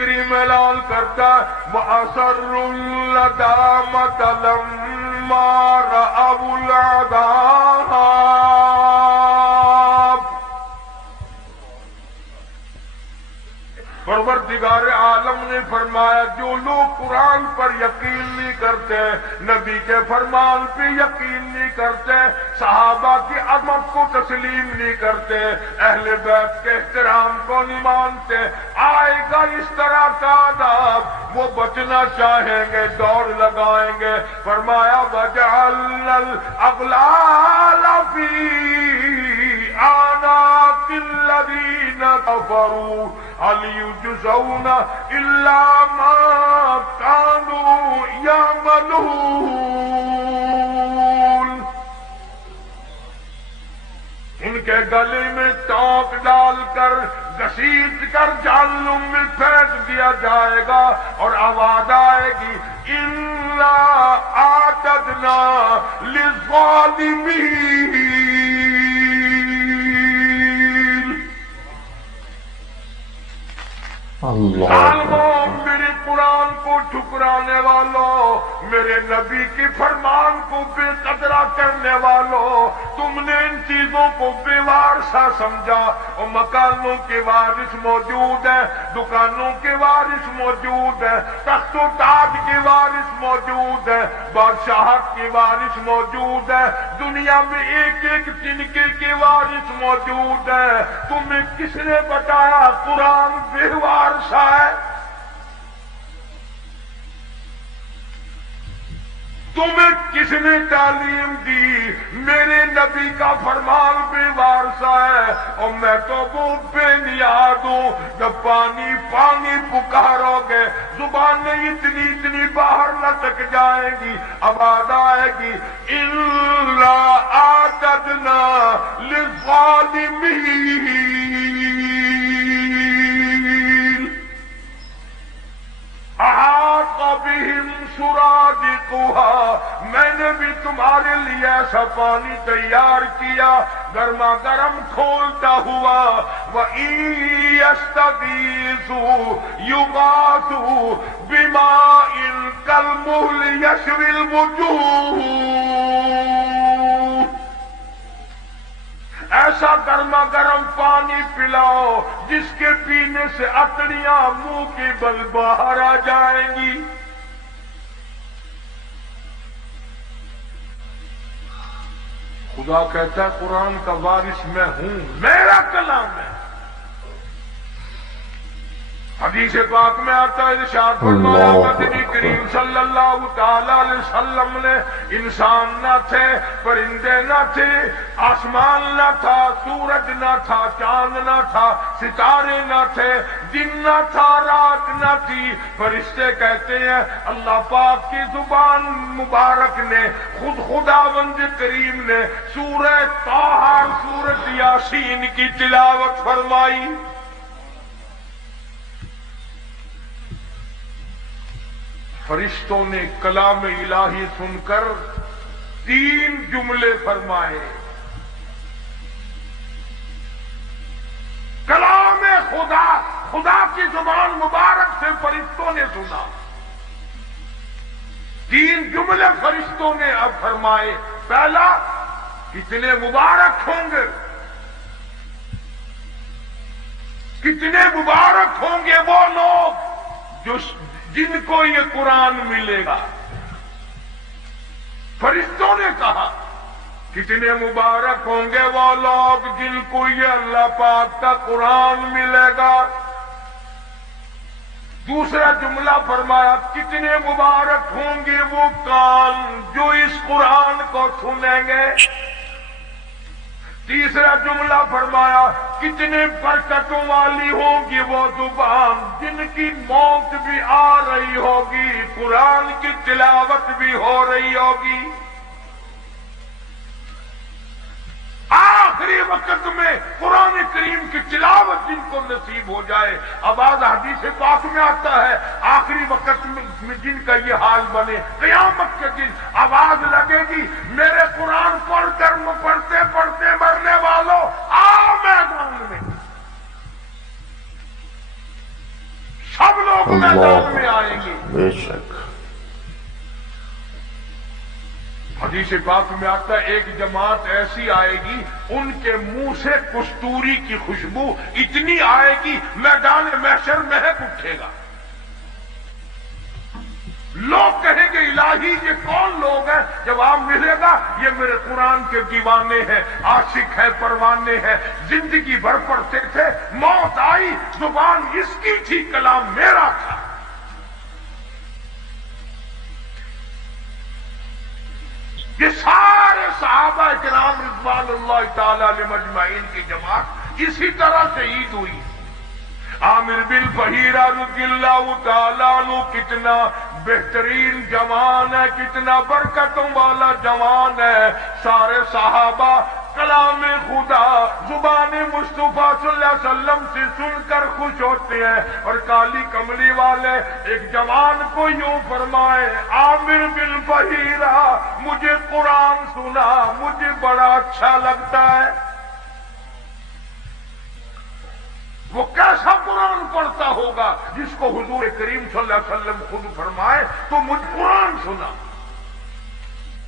کریم اعلان کرتا ہے وَأَسَرُّوا النَّدَامَةَ لَمَّا رَأَوُا الْعَذَابَ۔ پروردگار عالم نے فرمایا جو لوگ قرآن پر یقین نہیں کرتے، نبی کے فرمان پہ یقین نہیں کرتے، صحابہ کی عظمت کو تسلیم نہیں کرتے، اہل بیت کے احترام کو نہیں مانتے، آئے گا اس طرح کا عذاب، وہ بچنا چاہیں گے دوڑ لگائیں گے۔ فرمایا وَجَعَلْنَا الْأَغْلَالَ فِي أَعْنَاقِ الَّذِينَ كَفَرُوا هَلْ يُجْزَوْنَ إِلَّا مَا كَانُوا يَعْمَلُونَ۔ ان کے گلے میں ٹانک ڈال کر گھسیٹ کر جہنم میں پھینک دیا جائے گا اور آواز آئے گی إِنَّا أَعْتَدْنَا لِلظَّالِمِينَ۔ ظالموں، میرے قرآن کو ٹھکرانے والوں، میرے نبی کی فرمان کو بے قدرہ کرنے والوں، تم نے ان چیزوں کو بے وارثہ سمجھا، اور مکانوں کے وارث موجود ہیں، دکانوں کے وارث موجود ہیں، تخت و تاج کے وارث موجود ہیں، بادشاہت کے وارث موجود ہیں، دنیا میں ایک ایک تنکے کے وارث موجود ہیں۔ تمہیں کس نے بتایا قرآن بے وارثہ ہے؟ تمہیں کس نے تعلیم دی؟ میرے نبی کا فرمان بے وارثہ ہے، اور میں تو وہ بے نیاز ہوں۔ جب پانی پانی پکارو گے زبانیں اتنی اتنی باہر لٹک جائیں گی، آواز آئے گی إِنَّا أَعْتَدْنَا لِلظَّالِمِينَ أَحَاطَ بِهِمْ سُرَادِقُهَا۔ میں نے بھی تمہارے لیے ایسا پانی تیار کیا گرما گرم کھولتا ہوا، وَإِن يَسْتَغِيثُوا يُغَاثُوا بِمَاءٍ كَالْمُهْلِ يَشْوِي الْوُجُوهَ۔ ایسا گرما گرم پانی پلاؤ جس کے پینے سے اکڑیاں منہ کے بل باہر آ جائیں گی۔ خدا کہتا ہے قرآن کا وارث میں ہوں، میرا کلام ہے۔ حدیث پاک میں آتا ہے ارشاد فرمایا نبی کریم صلی اللہ تعالی علیہ وسلم نے انسان نہ تھے، پرندے نہ تھے، آسمان نہ تھا، سورج نہ تھا، چاند نہ تھا، ستارے نہ تھے، دن نہ تھا، رات نہ تھی۔ فرشتے کہتے ہیں اللہ پاک کی زبان مبارک نے، خود خداوند کریم نے سورہ طٰہٰ سورۃ یاسین کی تلاوت فرمائی۔ فرشتوں نے کلام الہی سن کر 3 جملے فرمائے۔ کلام خدا، خدا کی زبان مبارک سے فرشتوں نے سنا۔ 3 جملے فرشتوں نے اب فرمائے۔ پہلا، کتنے مبارک ہوں گے، کتنے مبارک ہوں گے وہ لوگ جن کو یہ قرآن ملے گا۔ فرشتوں نے کہا کتنے مبارک ہوں گے وہ لوگ جن کو یہ اللہ پاک کا قرآن ملے گا۔ دوسرا جملہ فرمایا کتنے مبارک ہوں گے وہ کان جو اس قرآن کو سنیں گے۔ تیسرا جملہ فرمایا کتنے برکتوں والی ہوگی وہ زبان جن کی موت بھی آ رہی ہوگی، قرآن کی تلاوت بھی ہو رہی ہوگی۔ آخری وقت میں قرآن کریم کی تلاوت جن کو نصیب ہو جائے، آواز حدیث پاک میں آتا ہے آخری وقت میں جن کا یہ حال بنے، قیامت کے دن آواز لگے گی میرے قرآن پڑھ کر پڑھتے پڑھتے مرنے والوں آؤ میدان میں۔ سب لوگ میدان میں آئیں گے. بے شک. حدیث پاک میں آتا ہے ایک جماعت ایسی آئے گی ان کے منہ سے کستوری کی خوشبو اتنی آئے گی میدان محشر مہک اٹھے گا. لوگ کہیں گے الہی یہ کون لوگ ہیں؟ جواب ملے گا یہ میرے قرآن کے دیوانے ہیں، عاشق ہیں، پروانے ہیں، زندگی بھر پڑھتے تھے، موت آئی زبان اس کی تھی، کلام میرا تھا. یہ سارے صحابہ کرام رضوان اللہ تعالی علیہ مجمعین کی جماعت اسی طرح شہید ہوئی. عامر بن فہیرہ رضی اللہ تعالیٰ عنہ کتنا بہترین جوان ہے، کتنا برکتوں والا جوان ہے. سارے صحابہ کلام خدا زبان مصطفیٰ صلی اللہ علیہ وسلم سے سن کر خوش ہوتے ہیں، اور کالی کملی والے ایک جوان کو یوں فرمائے عامر بن فہیرہ مجھے قرآن سنا، مجھے بڑا اچھا لگتا ہے. وہ کیسا قرآن پڑھتا ہوگا جس کو حضور کریم صلی اللہ علیہ وسلم خود فرمائے تو مجھ قرآن سنا.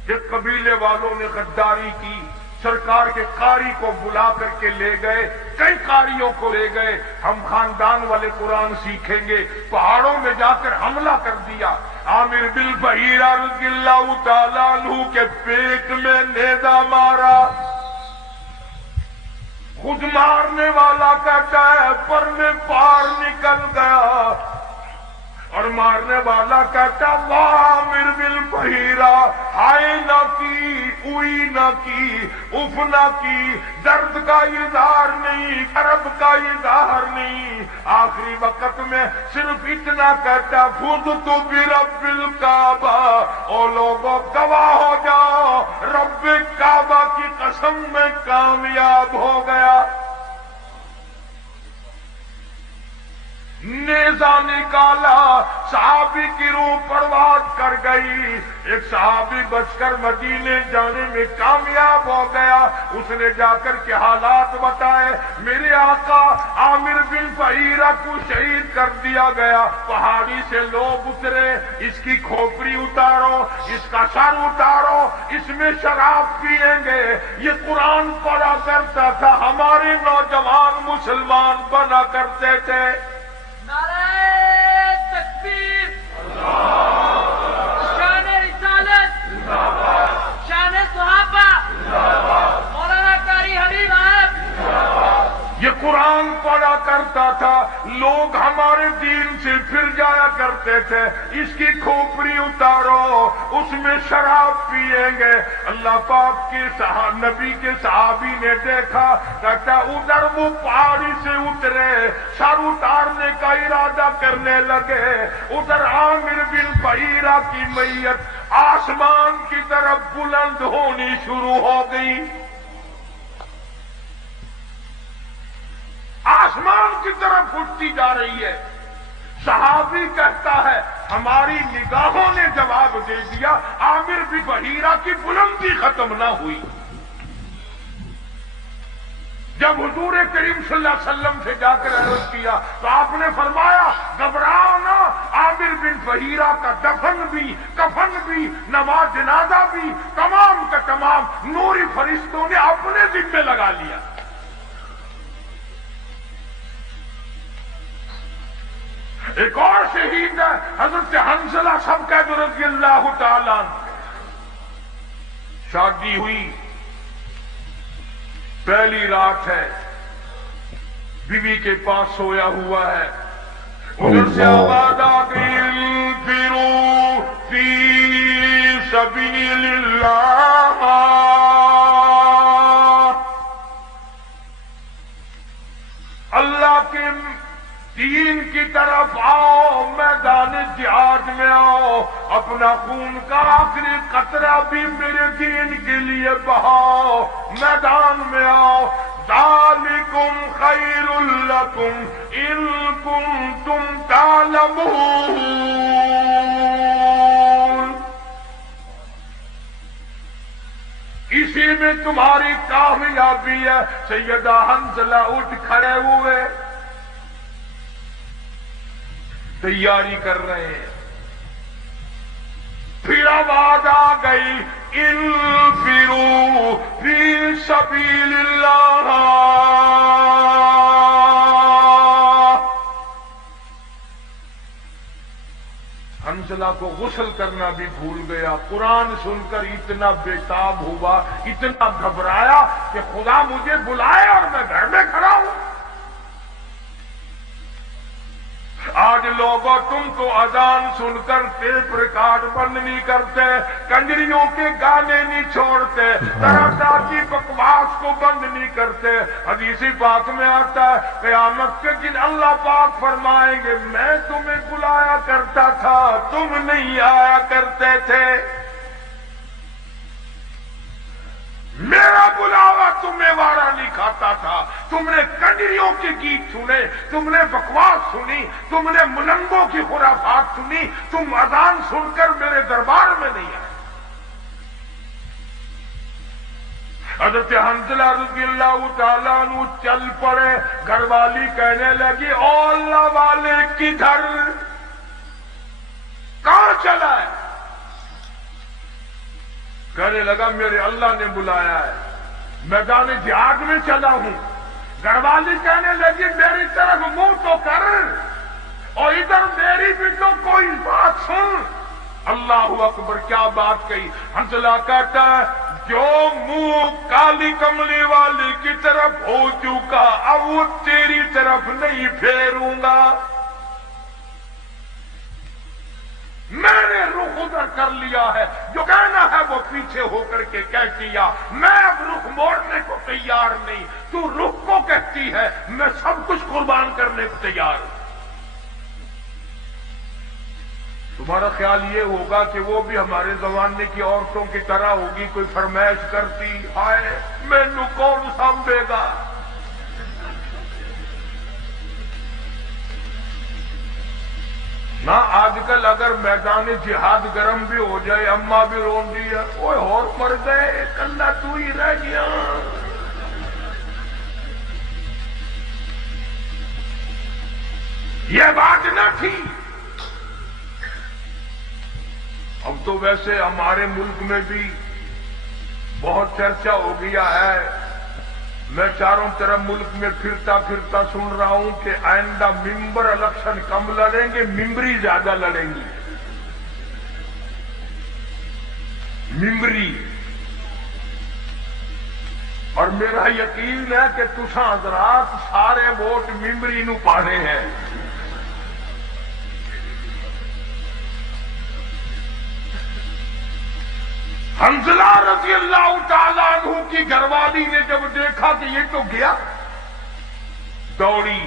جب قبیلے والوں نے غداری کی، سرکار کے قاری کو بلا کر کے لے گئے، کئی قاریوں کو لے گئے، ہم خاندان والے قرآن سیکھیں گے، پہاڑوں میں جا کر حملہ کر دیا. عامر بن فہیرہ رضی اللہ تعالیٰ عنہ کے پیٹ میں نیزہ مارا. خود مارنے والا کہتا ہے پر میں پار نکل گیا، اور مارنے والا کہتا واہ عامر بن فہیرہ ہائے نہ کی، اوئی نہ کی، اف نہ کی، درد کا اظہار نہیں، کرب کا اظہار نہیں. آخری وقت میں صرف اتنا کہتا فزت برب الکعبہ، او لوگوں گواہ ہو جاؤ رب کعبہ کی قسم میں کامیاب ہو گیا. نیزہ نکالا، صحابی کی روح پرواز کر گئی. ایک صحابی بچ کر مدینے جانے میں کامیاب ہو گیا. اس نے جا کر کے حالات بتائے، میرے آقا عامر بن فہیرہ کو شہید کر دیا گیا. پہاڑی سے لوگ اترے، اس کی کھوپڑی اتارو، اس کا سر اتارو، اس میں شراب پیئیں گے. یہ قرآن پڑھا کرتا تھا، ہمارے نوجوان مسلمان بنا کرتے تھے. نعرہ تکبیر، شان رسالت، شان صحابہ، مولانا قاری حبیب آپ. یہ قرآن پڑھا کرتا تھا، لوگ ہمارے دین سے پھر جایا کرتے تھے. اس کی کھوپڑی اتارو، اس میں شراب پیئیں گے. اللہ پاک کے نبی کے صحابی نے دیکھا، کہتا ادھر وہ پہاڑی سے اترے، سر اتارنے کا ارادہ کرنے لگے. ادھر عامر بن فہیرہ کی میت آسمان کی طرف بلند ہونی شروع ہو گئی. آسمان کی طرف اٹھتی جا رہی ہے. صحابی کہتا ہے ہماری نگاہوں نے جواب دے دیا، عامر بن فہیرہ کی بلندی ختم نہ ہوئی. جب حضور کریم صلی اللہ علیہ وسلم سے جا کر عرض کیا تو آپ نے فرمایا گھبراؤ نہ، عامر بن فہیرہ کا دفن بھی، کفن بھی، نماز جنازہ بھی تمام کا تمام نوری فرشتوں نے اپنے ذمہ لگا لیا. ایک اور شہید ہے حضرت حنظلہ سبکت رضی اللہ تعالیٰ عنہ. شادی ہوئی، پہلی رات ہے، بیوی کے پاس سویا ہوا ہے. ادھر سے آواز آ گئی انفروا فی سبیل اللہ، اللہ کے دین کی طرف آؤ، میدان جہاد میں آؤ، اپنا خون کا آخری قطرہ بھی میرے دین کے لیے بہاؤ، میدان میں آؤ. ذالکم خیر لکم ان کنتم تعلمون. اسی میں تمہاری کامیابی ہے. سیدہ حنظلہ اٹھ کھڑے ہوئے، تیاری کر رہے ہیں. پھر آواز آ گئی انفروا فی سبیل اللہ. حنظلہ کو غسل کرنا بھی بھول گیا. قرآن سن کر اتنا بےتاب ہوا, اتنا گھبرایا کہ خدا مجھے بلائے اور میں گھر میں کھڑا ہوں. آج لوگوں تم تو اذان سن کر ٹیپ ریکارڈ بند نہیں کرتے, کنجریوں کے گانے نہیں چھوڑتے, طرح کی بکواس کو بند نہیں کرتے. حدیث پاک میں آتا ہے قیامت کے دن اللہ پاک فرمائیں گے میں تمہیں بلایا کرتا تھا, تم نہیں آیا کرتے تھے. میرا بلاوا تمہیں وارا نہیں کھاتا تھا. تم نے کنجریوں کے گیت سنے, تم نے بکواس سنی, تم نے ملنگوں کی خرافات سنی, تم اذان سن کر میرے دربار میں نہیں آئے. حضرت حنظلہ رضی اللہ تعالیٰ عنہ چل پڑے. گھر والی کہنے لگی او اللہ والے کدھر, کہاں چلا ہے؟ کہنے لگا میرے اللہ نے بلایا ہے, میدان جہاد میں چلا ہوں. گھر والی کہنے لگی میری طرف منہ تو کر, اور ادھر میری بھی تو کوئی بات سن. اللہ اکبر, کیا بات کہی. حنظلہ کہتا ہے جو منہ کالی کملی والی کی طرف ہو چکا اب وہ تیری طرف نہیں پھیروں گا. میں نے رخ ادھر کر لیا ہے, جو کہنا ہے وہ پیچھے ہو کر کے کہہ دیا. میں اب رخ موڑنے کو تیار نہیں. تو رخ کو کہتی ہے, میں سب کچھ قربان کرنے کو تیار ہوں. تمہارا خیال یہ ہوگا کہ وہ بھی ہمارے زمانے کی عورتوں کی طرح ہوگی, کوئی فرمائش کرتی ہائے مینو کون سنبھے گا. نہ آج کل اگر میدان جہاد گرم بھی ہو جائے اماں بھی رون دی ہے, اوے اور مر گئے کلا تو ہی رہ گیا. یہ بات نہ تھی. اب تو ویسے ہمارے ملک میں بھی بہت چرچا ہو گیا ہے. میں چاروں طرف ملک میں پھرتا پھرتا سن رہا ہوں کہ آئندہ ممبر الیکشن کم لڑیں گے, ممبری زیادہ لڑیں گی. ممبری. اور میرا یقین ہے کہ تساں حضرات سارے ووٹ ممبری نو پانے ہیں. حنظلہ رضی اللہ تعالیٰ عنہ کی گھر والی نے جب دیکھا کہ یہ تو گیا, دوڑی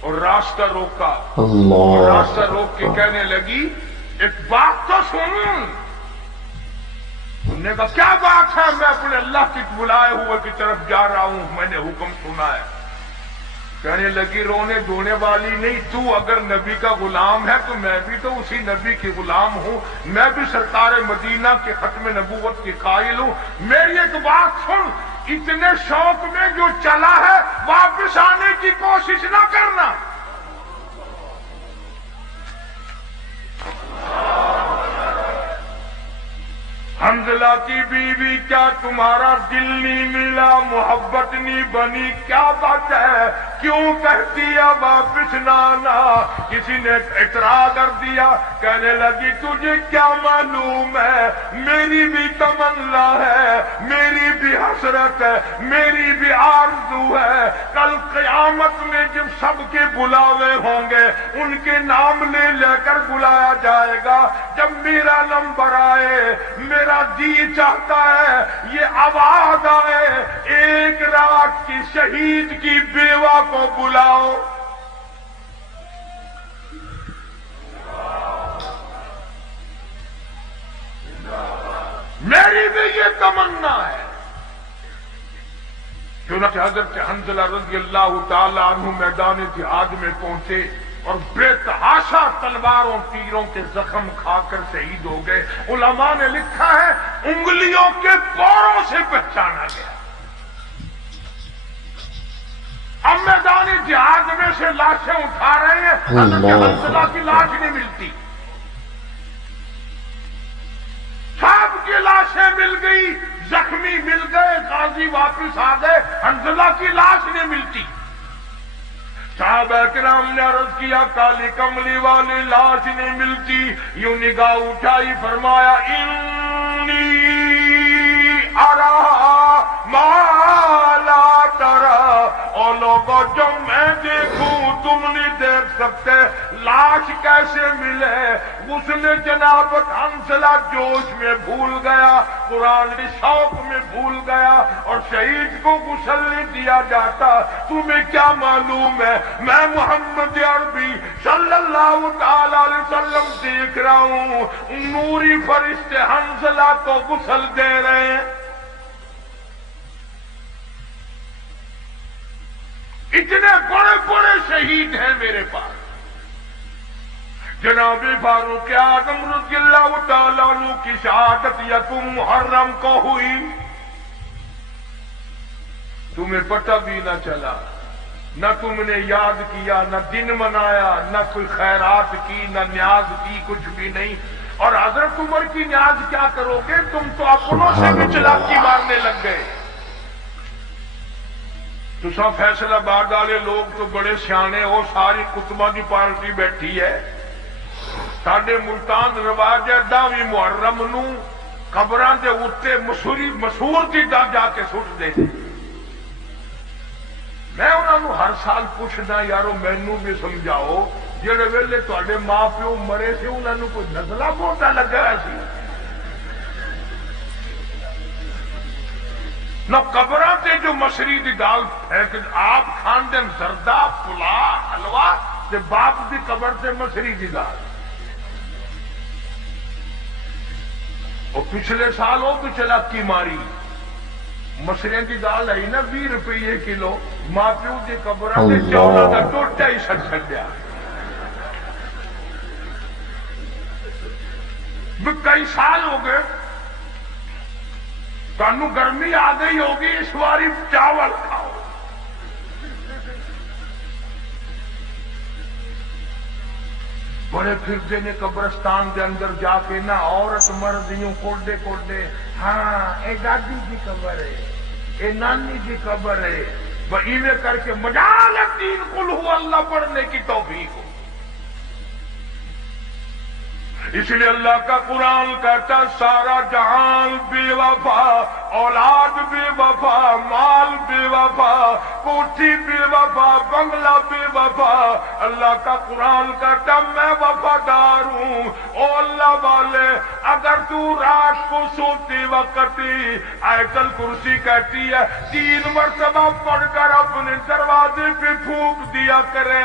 اور راستہ روکا. اور راستہ روک کے کہنے لگی ایک بات تو سن. انہوں نے کہا کیا بات ہے؟ میں اپنے اللہ کی بلائے ہوئے کی طرف جا رہا ہوں, میں نے حکم سنا ہے. کہنے لگی رونے دھونے والی نہیں, تو اگر نبی کا غلام ہے تو میں بھی تو اسی نبی کی غلام ہوں. میں بھی سرکار مدینہ کے ختم نبوت کی قائل ہوں. میری ایک بات سن, اتنے شوق میں جو چلا ہے واپس آنے کی کوشش نہ کرنا. حنظلہ کی بیوی کیا تمہارا دل نہیں ملا, محبت نہیں بنی, کیا بات ہے, کیوں کہتی ہے واپس نہ آنا؟ کسی نے اعتراض کر دیا. کہنے لگی تجھے کیا معلوم ہے, میری بھی تمنا ہے, میری بھی حسرت ہے, میری بھی آرزو ہے. کل قیامت میں جب سب کے بلاوے ہوں گے ان کے نام لے کر بلایا جائے گا. جب میرا نمبر آئے میرا جی چاہتا ہے یہ آواز آئے ایک رات کی شہید کی بیوہ کو بلاؤ. میری بھی یہ تمنا ہے. چنانچہ حضرت حنظلہ رضی اللہ تعالی عنہ میدان جہاد میں پہنچے اور بے تحاشا تلواروں تیروں کے زخم کھا کر شہید ہو گئے. علماء نے لکھا ہے انگلیوں کے پوروں سے پہچانا گیا. اب میدان جہاد میں سے لاشیں اٹھا رہے ہیں، حضرت حنظلہ کی لاش نہیں ملتی، سب کی لاشیں مل گئی، زخمی مل گئے، غازی واپس آ گئے، حنظلہ کی لاش نہیں ملتی۔ صحابہ کرام نے عرض کیا کالی کملی والی لاش نہیں ملتی، یوں نگاہ اٹھائی فرمایا انی ارا ما لا ترا، اور لوگوں جو میں دیکھوں تم نہیں دیکھ سکتے۔ لاش کیسے ملے؟ غسل جنابت حنظلہ جوش میں بھول گیا، قرآن کے شوق میں بھول گیا، اور شہید کو غسل نہیں دیا جاتا۔ تمہیں کیا معلوم ہے میں محمد عربی صلی اللہ تعالی علیہ وسلم دیکھ رہا ہوں، نوری فرشتے حنظلہ کو غسل دے رہے ہیں۔ اتنے بڑے بڑے شہید ہیں میرے پاس۔ جناب فاروق اعظم رضی اللہ تعالیٰ عنہ کی شہادت یکم محرم کو ہوئی، تمہیں پتہ بھی نہ چلا، نہ تم نے یاد کیا، نہ دن منایا، نہ کوئی خیرات کی، نہ نیاز کی، کچھ بھی نہیں۔ اور حضرت عمر کی نیاز کیا کرو گے؟ تم تو اپنوں سے بھی چلاکی مارنے لگ گئے۔ تو سب فیصل آباد والے لوگ تو بڑے سیانے ہو، ساری کتبہ کی پارٹی بیٹھی ہے۔ ساڈے ملتان رواج ہے 10ویں محرم نو قبراں دے اوتے مسور دی جا کے سٹ دے۔ میں انہاں نو ہر سال پوچھنا یارو مینوں بھی سمجھاؤ، جڑے ویلے تواڈے ماں پیو مرے سی انہاں نو کوئی نزلہ موٹا لگا ہوا سی؟ نہ قبراں تے جو مصری دی دال پھینک آپ کھاندے زردہ پلا حلوہ تے باپ دی قبر تے مصری دی دال۔ اور پچھلے سال وہ بھی چلاکی ماری، مصریاں دی دال آئی نا 20 روپے کلو، ماں پیو دی قبراں تے چولاں دا ٹوٹا ہی سٹ چھڈیا۔ کئی سال ہو گئے، تانوں گرمی آ گئی ہوگی، اس باری چاول کھاؤ۔ بڑے پھردے نے قبرستان دے اندر جا کے نا عورت مرد یوں کوڈے کوڈے، ہاں اے دادی کی قبر ہے، اے نانی کی قبر ہے، وہ ایویں کر کے مجال الدین قل هو اللہ پڑھنے کی توفیق ہو۔ اس لیے اللہ کا قرآن کہتا سارا جہان بے وفا، اولاد بے وفا، مال بے وفا، کوٹھی بے وفا، بنگلہ بے وفا۔ اللہ کا قرآن کہتا میں وفادار ہوں۔ او اللہ والے، اگر تو رات کو سوتے وقت آیت الکرسی کہتی ہے 3 مرتبہ پڑھ کر اپنے دروازے پہ پھونک دیا کرے۔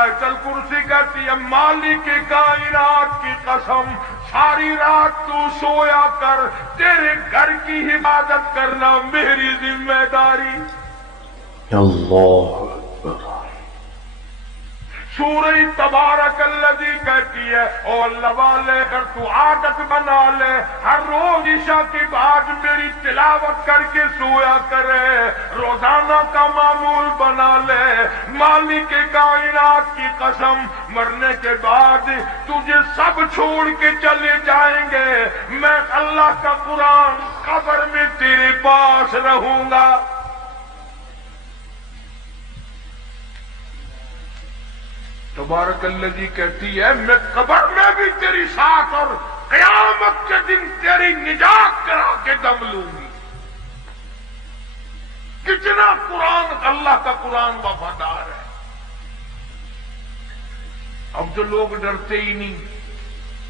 آیت الکرسی کہتی ہے مالک کائنات کی قسم ساری رات تو سویا کر، تیرے گھر کی حفاظت کرنا میری ذمہ داری۔ اللہ اکبر۔ سورہ تبارک الذی کہتی ہے او اللہ والے، اگر تو عادت بنا لے ہر روز عشاء کے بعد میری تلاوت کر کے سویا کرے، روزانہ کا معمول بنا لے، مالک کائنات کی قسم مرنے کے بعد تجھے سب چھوڑ کے چلے جائیں گے، میں اللہ کا قرآن قبر میں تیرے پاس رہوں گا۔ تبارک الذی کہتی ہے میں قبر میں بھی تیری ساتھ اور قیامت کے دن تیری نجات کرا کے دم لوں گی۔ کتنا قرآن، اللہ کا قرآن وفادار ہے۔ اب تو لوگ ڈرتے ہی نہیں۔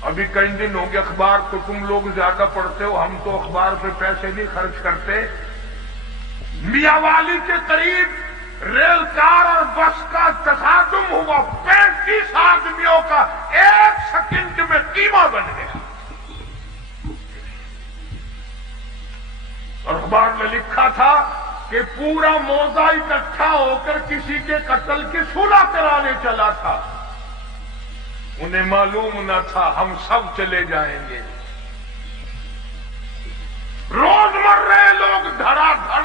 ابھی کئی دن ہو گئے، اخبار تو تم لوگ زیادہ پڑھتے ہو، ہم تو اخبار پہ پیسے نہیں خرچ کرتے۔ میاں والی کے قریب ریل کار اور بس کا تصادم ہوا، 35 آدمیوں کا 1 سیکنڈ میں قیمہ بن گیا۔ اور اخبار میں لکھا تھا کہ پورا موضع اکٹھا ہو کر کسی کے قتل کی صلح کرانے چلا تھا، انہیں معلوم نہ تھا ہم سب چلے جائیں گے۔ روز مر رہے لوگ دھڑا دھڑ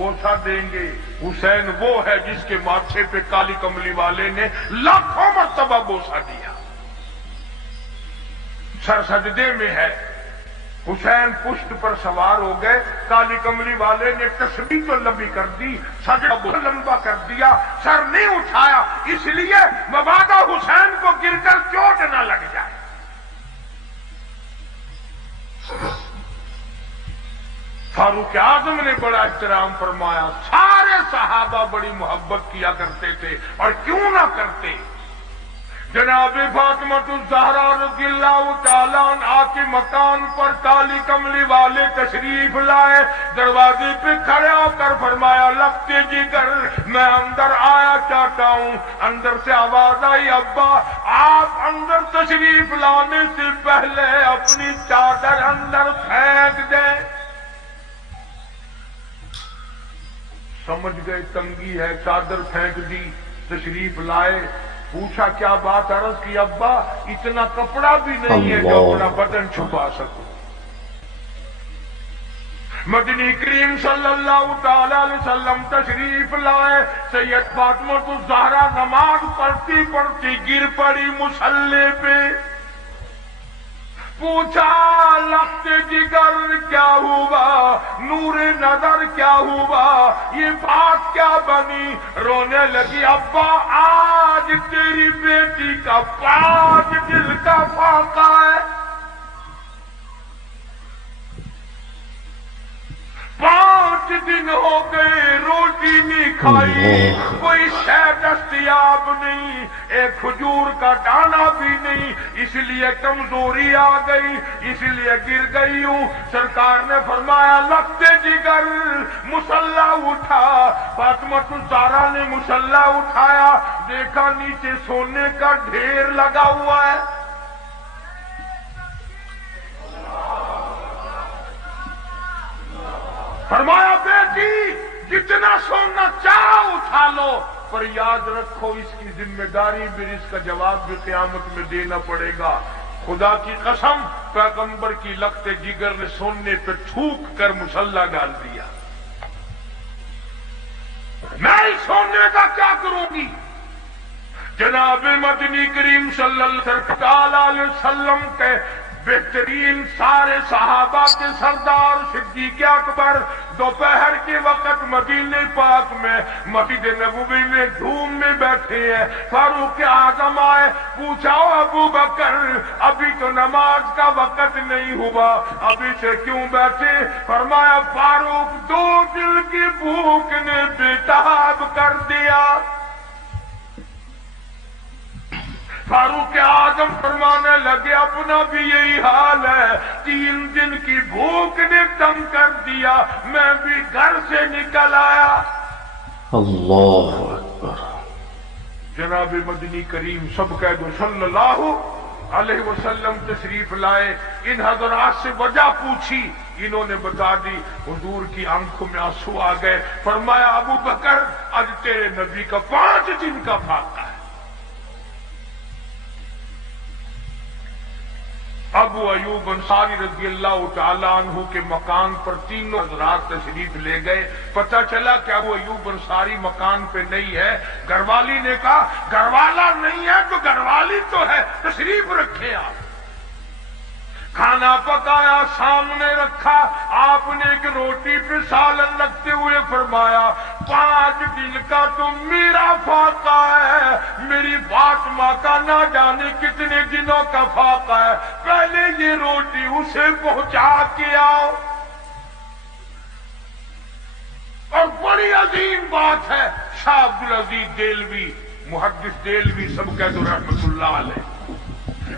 بوسہ دیں گے۔ حسین وہ ہے جس کے ماتھے پہ کالی کملی والے نے لاکھوں مرتبہ بوسہ دیا، سر سجدے میں ہے۔ حسین پشت پر سوار ہو گئے، کالی کملی والے نے تسبیح تو لمبی کر دی، سجدہ بہت لمبا کر دیا، سر نہیں اٹھایا، اس لیے مبادا حسین کو گر کر چوٹ نہ لگ جائے۔ فاروق اعظم نے بڑا احترام فرمایا، سارے صحابہ بڑی محبت کیا کرتے تھے، اور کیوں نہ کرتے۔ جناب فاطمہ الزہرا رضی اللہ تعالیٰ عنہا کے مکان پر کالی کملی والے تشریف لائے، دروازے پہ کھڑے ہو کر فرمایا، لگتے جگر میں اندر آیا چاہتا ہوں۔ اندر سے آواز آئی، ابا آپ اندر تشریف لانے سے پہلے اپنی چادر اندر پھینک دیں۔ سمجھ گئے تنگی ہے، چادر پھینک دی، تشریف لائے۔ پوچھا کیا بات، عرض کی ابا اتنا کپڑا بھی نہیں ہے جو اپنا بدن چھپا سکو۔ مدنی کریم صلی اللہ تعالی علیہ وسلم تشریف لائے، سید فاطمہ الزہرا نماز پڑھتی پڑھتی گر پڑی مصلی پہ۔ پوچھا لخت جگر کیا ہوا، نور نظر کیا ہوا، یہ بات کیا بنی؟ رونے لگی، ابا آج تیری بیٹی کا 5 دل کا فاقہ ہے، 5 دن ہو گئے روٹی نہیں کھائی، کوئی شے دستیاب نہیں، ایک کھجور کا دانہ بھی نہیں، اس لیے کمزوری آ گئی، اس لیے گر گئی ہوں۔ سرکار نے فرمایا، لگتے جگر مصلی اٹھا۔ فاطمہ الزہرا نے مصلی اٹھایا، دیکھا نیچے سونے کا ڈھیر لگا ہوا ہے۔ فرمایا، بیٹی جتنا سونا چاہو اٹھا لو، پر یاد رکھو اس کی ذمہ داری بھی، اس کا جواب بھی قیامت میں دینا پڑے گا۔ خدا کی قسم، پیغمبر کی لگتے جگر نے سونے پہ تھوک کر مصلی ڈال دیا۔ میں اس سونے کا کیا کروں گی؟ جناب مدنی کریم صلی اللہ علیہ وسلم کے بہترین سارے صحابہ کے سردار صدیق اکبر دوپہر کے وقت مدینہ پاک میں مسجد نبوی میں دھوم میں بیٹھے ہیں۔ فاروق اعظم آئے، پوچھا ابو بکر ابھی تو نماز کا وقت نہیں ہوا، ابھی سے کیوں بیٹھے؟ فرمایا، فاروق 2 دل کی بھوک نے بےتاب کر دیا۔ فاروق اعظم فرمانے لگے، اپنا بھی یہی حال ہے، 3 دن کی بھوک نے تنگ کر دیا، میں بھی گھر سے نکل آیا۔ اللہ اکبر۔ جناب مدنی کریم سب کہہ دو صلی اللہ علیہ وسلم تشریف لائے۔ ان حضرات سے وجہ پوچھی، انہوں نے بتا دی۔ حضور کی آنکھوں میں آنسو آ گئے۔ فرمایا، ابو بکر آج تیرے نبی کا 5 دن کا فاقہ ہے۔ ابو ایوب انصاری رضی اللہ تعالی عنہ کے مکان پر تینوں حضرات تشریف لے گئے۔ پتہ چلا کہ ابو ایوب انصاری مکان پہ نہیں ہے۔ گھر والی نے کہا، گھر والا نہیں ہے تو گھر والی تو ہے، تشریف رکھے آپ۔ کھانا پکایا، سامنے رکھا، آپ نے ایک روٹی پہ سالن رکھتے ہوئے فرمایا، 5 دن کا تو میرا فاقہ ہے، میری فاطمہ کا نہ جانے کتنے دنوں کا فاقہ ہے، پہلے یہ روٹی اسے پہنچا کے آؤ۔ اور بڑی عظیم بات ہے، شاہ عبدالعزیز دہلوی، محدث دہلوی سب کہہ دو رحمت اللہ علیہ،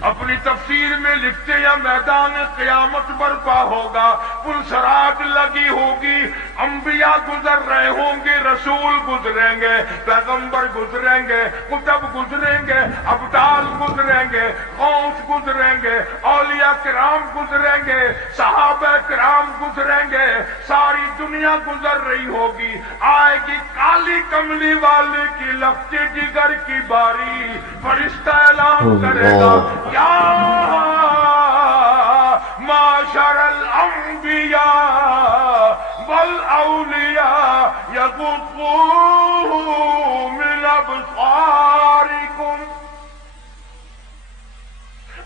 اپنی تفسیر میں لکھتے ہیں، میدان قیامت برپا ہوگا، پلسرات لگی ہوگی، انبیاء گزر رہے ہوں گے، رسول گزریں گے، پیغمبر گزریں گے، کتب گزریں گے، ابدال گزریں گے، غوث گزریں گے، اولیاء کرام گزریں گے، صحابہ کرام گزریں گے، ساری دنیا گزر رہی ہوگی، آئے گی کالی کملی والے کی لگتے جگر کی باری، فرشتہ اعلان کرے گا، یا معاشر الانبیاء والاولیاء یغضوا من ابصارکم.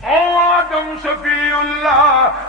او آدم صفی اللہ،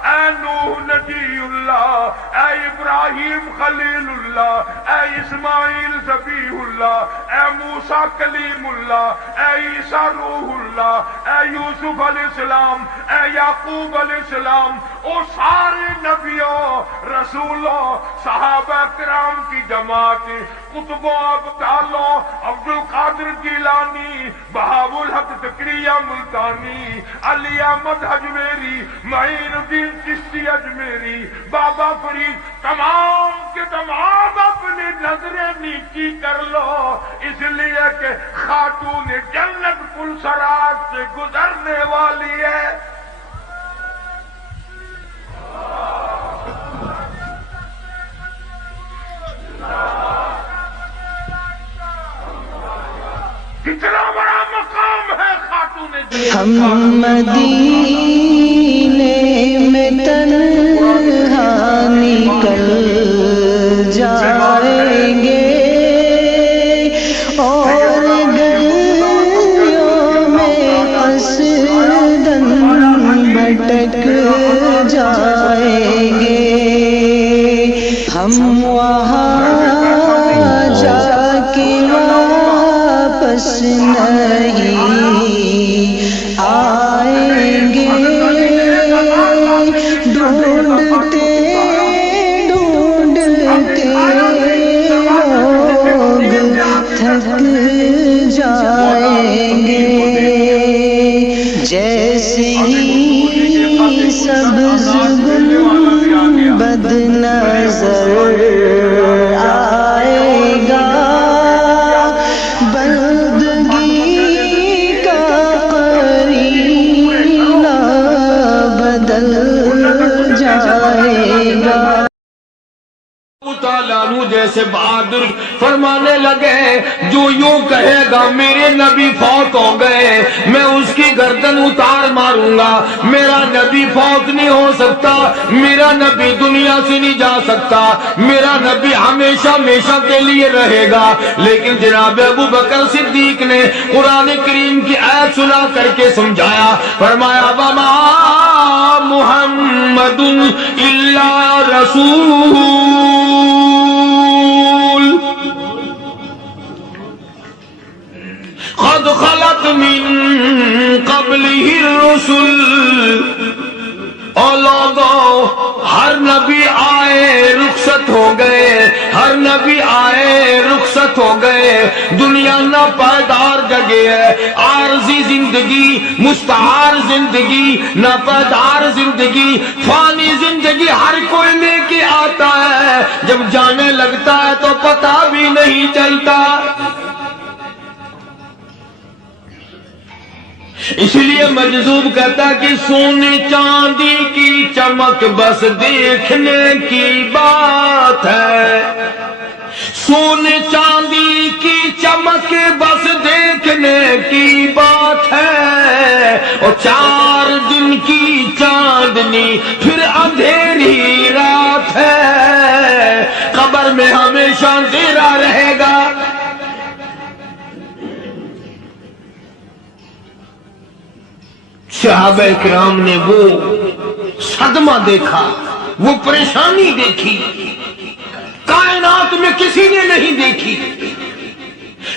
اے نوح نبی اللہ، اے ابراہیم خلیل اللہ، اے اسماعیل ذبیح اللہ، اے موسیٰ کلیم اللہ، اے عیسیٰ روح اللہ، اے یوسف علیہ السلام، اے یعقوب علیہ السلام، او سارے نبیوں، رسولوں، صحابہ کرام کی جماعت، قطبوں، ابدالوں، عبد القادر گیلانی، بہاء الحق تقریہ ملتانی، علی احمد اجمیری، معین الدین چشتی اجمیری، بابا فرید، تمام کے تمام اپنی نظریں نیچی کر لو، اس لیے کہ خاتون جنت پل صراط سے گزرنے والی ہے. کتنا بڑا مقام ہے خاتون جنت. ہم مدینے میں تنہا نکل جائیں گے اور گلیوں میں قصداً بھٹک جائیں گے. ہم وہاں جا کے واپس نہیں آئیں گے. ڈھونڈتے ڈھونڈتے لوگ تھک جائیں گے. جیسے ہی سبز گنبد نظر آئے گا، بندگی کا قرینہ بدل جائے گا. تعالیٰ عنہ جیسے بہادر فرمانے لگے، جو یوں کہے گا میرے نبی فوت ہو گئے، میں اس کی گردن اتار ماروں گا. میرا نبی فوت نہیں ہو سکتا، میرا نبی دنیا سے نہیں جا سکتا، میرا نبی ہمیشہ ہمیشہ کے لیے رہے گا. لیکن جناب ابو بکر صدیق نے قرآن کریم کی آیت سنا کر کے سمجھایا، فرمایا وما محمد الا رسول قد خلت من قبلہ الرسل. اور لوگوں، ہر نبی آئے رخصت ہو گئے، ہر نبی آئے رخصت ہو گئے. دنیا نہ پائیدار جگہ ہے، عارضی زندگی، مستعار زندگی، نہ پائیدار زندگی، فانی زندگی ہر کوئی لے کے آتا ہے، جب جانے لگتا ہے تو پتہ بھی نہیں چلتا. اس لیے مجذوب کہتا ہے کہ سونے چاندی کی چمک بس دیکھنے کی بات ہے. سونے چاندی کی چمک بس دیکھنے کی بات ہے، اور 4 دن کی چاندنی پھر اندھیری رات ہے. قبر میں ہمیشہ اندھیرا رہے گا. صحابہ کرام نے وہ صدمہ دیکھا، وہ پریشانی دیکھی، کائنات میں کسی نے نہیں دیکھی.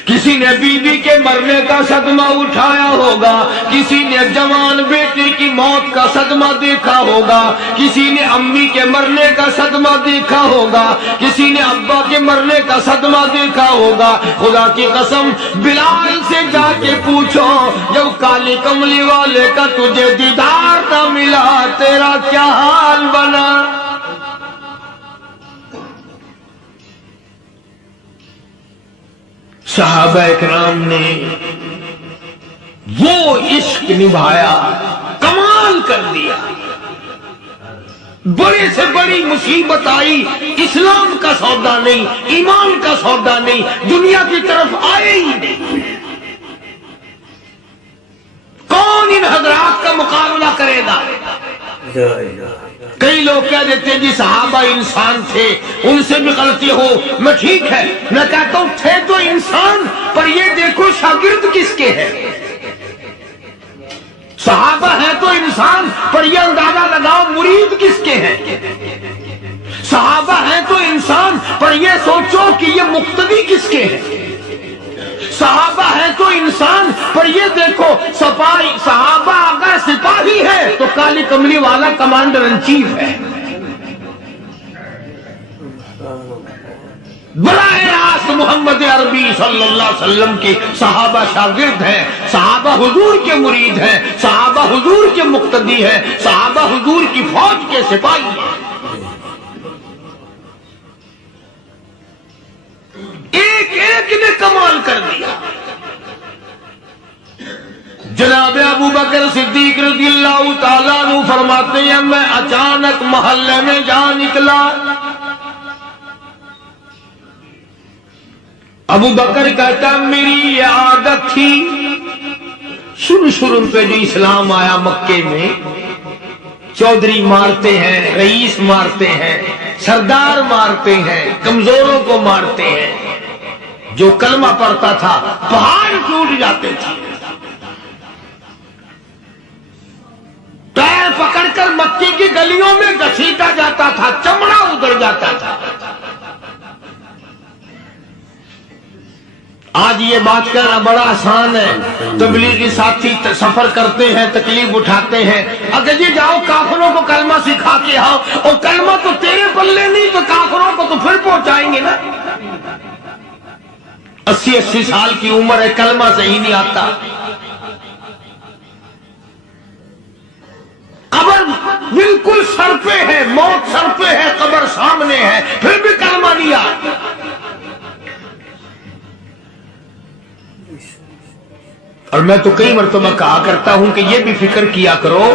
کسی نے بیوی کے مرنے کا صدمہ اٹھایا ہوگا، کسی نے جوان بیٹے کی موت کا صدمہ دیکھا ہوگا، کسی نے امی کے مرنے کا صدمہ دیکھا ہوگا، کسی نے ابا کے مرنے کا صدمہ دیکھا ہوگا. خدا کی قسم بلال سے جا کے پوچھو، جب کالی کملی والے کا تجھے دیدار نہ ملا تیرا کیا حال بنا. صحابہ اکرام نے وہ عشق نبھایا، کمال کر دیا. بڑے سے بڑی مصیبت آئی، اسلام کا سودا نہیں، ایمان کا سودا نہیں، دنیا کی طرف آئے ہی نہیں. کون ان حضرات کا مقابلہ کرے گا؟ کئی لوگ کہہ دیتے ہیں جی صحابہ انسان تھے، ان سے بھی غلطی ہو، میں ٹھیک ہے، میں کہتا ہوں تھے تو انسان، پر یہ دیکھو شاگرد کس کے ہیں۔ صحابہ ہیں تو انسان، پر یہ اندازہ لگاؤ مرید کس کے ہیں۔ صحابہ ہیں تو انسان، پر یہ سوچو کہ یہ مقتدی کس کے ہیں۔ صحابہ ہے تو انسان، پر یہ دیکھو صحابہ اگر سپاہی ہے تو کالی کملی والا کمانڈر ان چیف ہے۔ براہ راست محمد عربی صلی اللہ علیہ وسلم کے صحابہ شاگرد ہیں، صحابہ حضور کے مرید ہیں، صحابہ حضور کے مقتدی ہیں، صحابہ حضور کی فوج کے سپاہی ہیں۔ ایک ایک نے کمال کر دیا۔ جناب ابو بکر صدیق رضی اللہ تعالیٰ عنہ فرماتے ہیں میں اچانک محلے میں جا نکلا۔ ابو بکر کہتا میری یہ عادت تھی، شروع پہ جو اسلام آیا مکے میں، چودھری مارتے ہیں، رئیس مارتے ہیں، سردار مارتے ہیں، کمزوروں کو مارتے ہیں۔ جو کلمہ پڑھتا تھا پہاڑ ٹوٹ جاتے تھے، پیر پکڑ کر مکے کی گلیوں میں گھسیٹا جاتا تھا، چمڑا ادھر جاتا تھا۔ آج یہ بات کہنا بڑا آسان ہے، تبلیغی ساتھی سفر کرتے ہیں، تکلیف اٹھاتے ہیں، اگر جی جاؤ کافروں کو کلمہ سکھا کے آؤ، اور کلمہ تو تیرے پلے نہیں تو کافروں کو تو پھر پہنچائیں گے نا۔ 80 سال کی عمر ہے، کلمہ صحیح نہیں آتا، قبر بالکل سر پہ ہے، موت سر پہ ہے، قبر سامنے ہے، پھر بھی کلمہ نہیں آتا۔ اور میں تو کئی مرتبہ کہا کرتا ہوں کہ یہ بھی فکر کیا کرو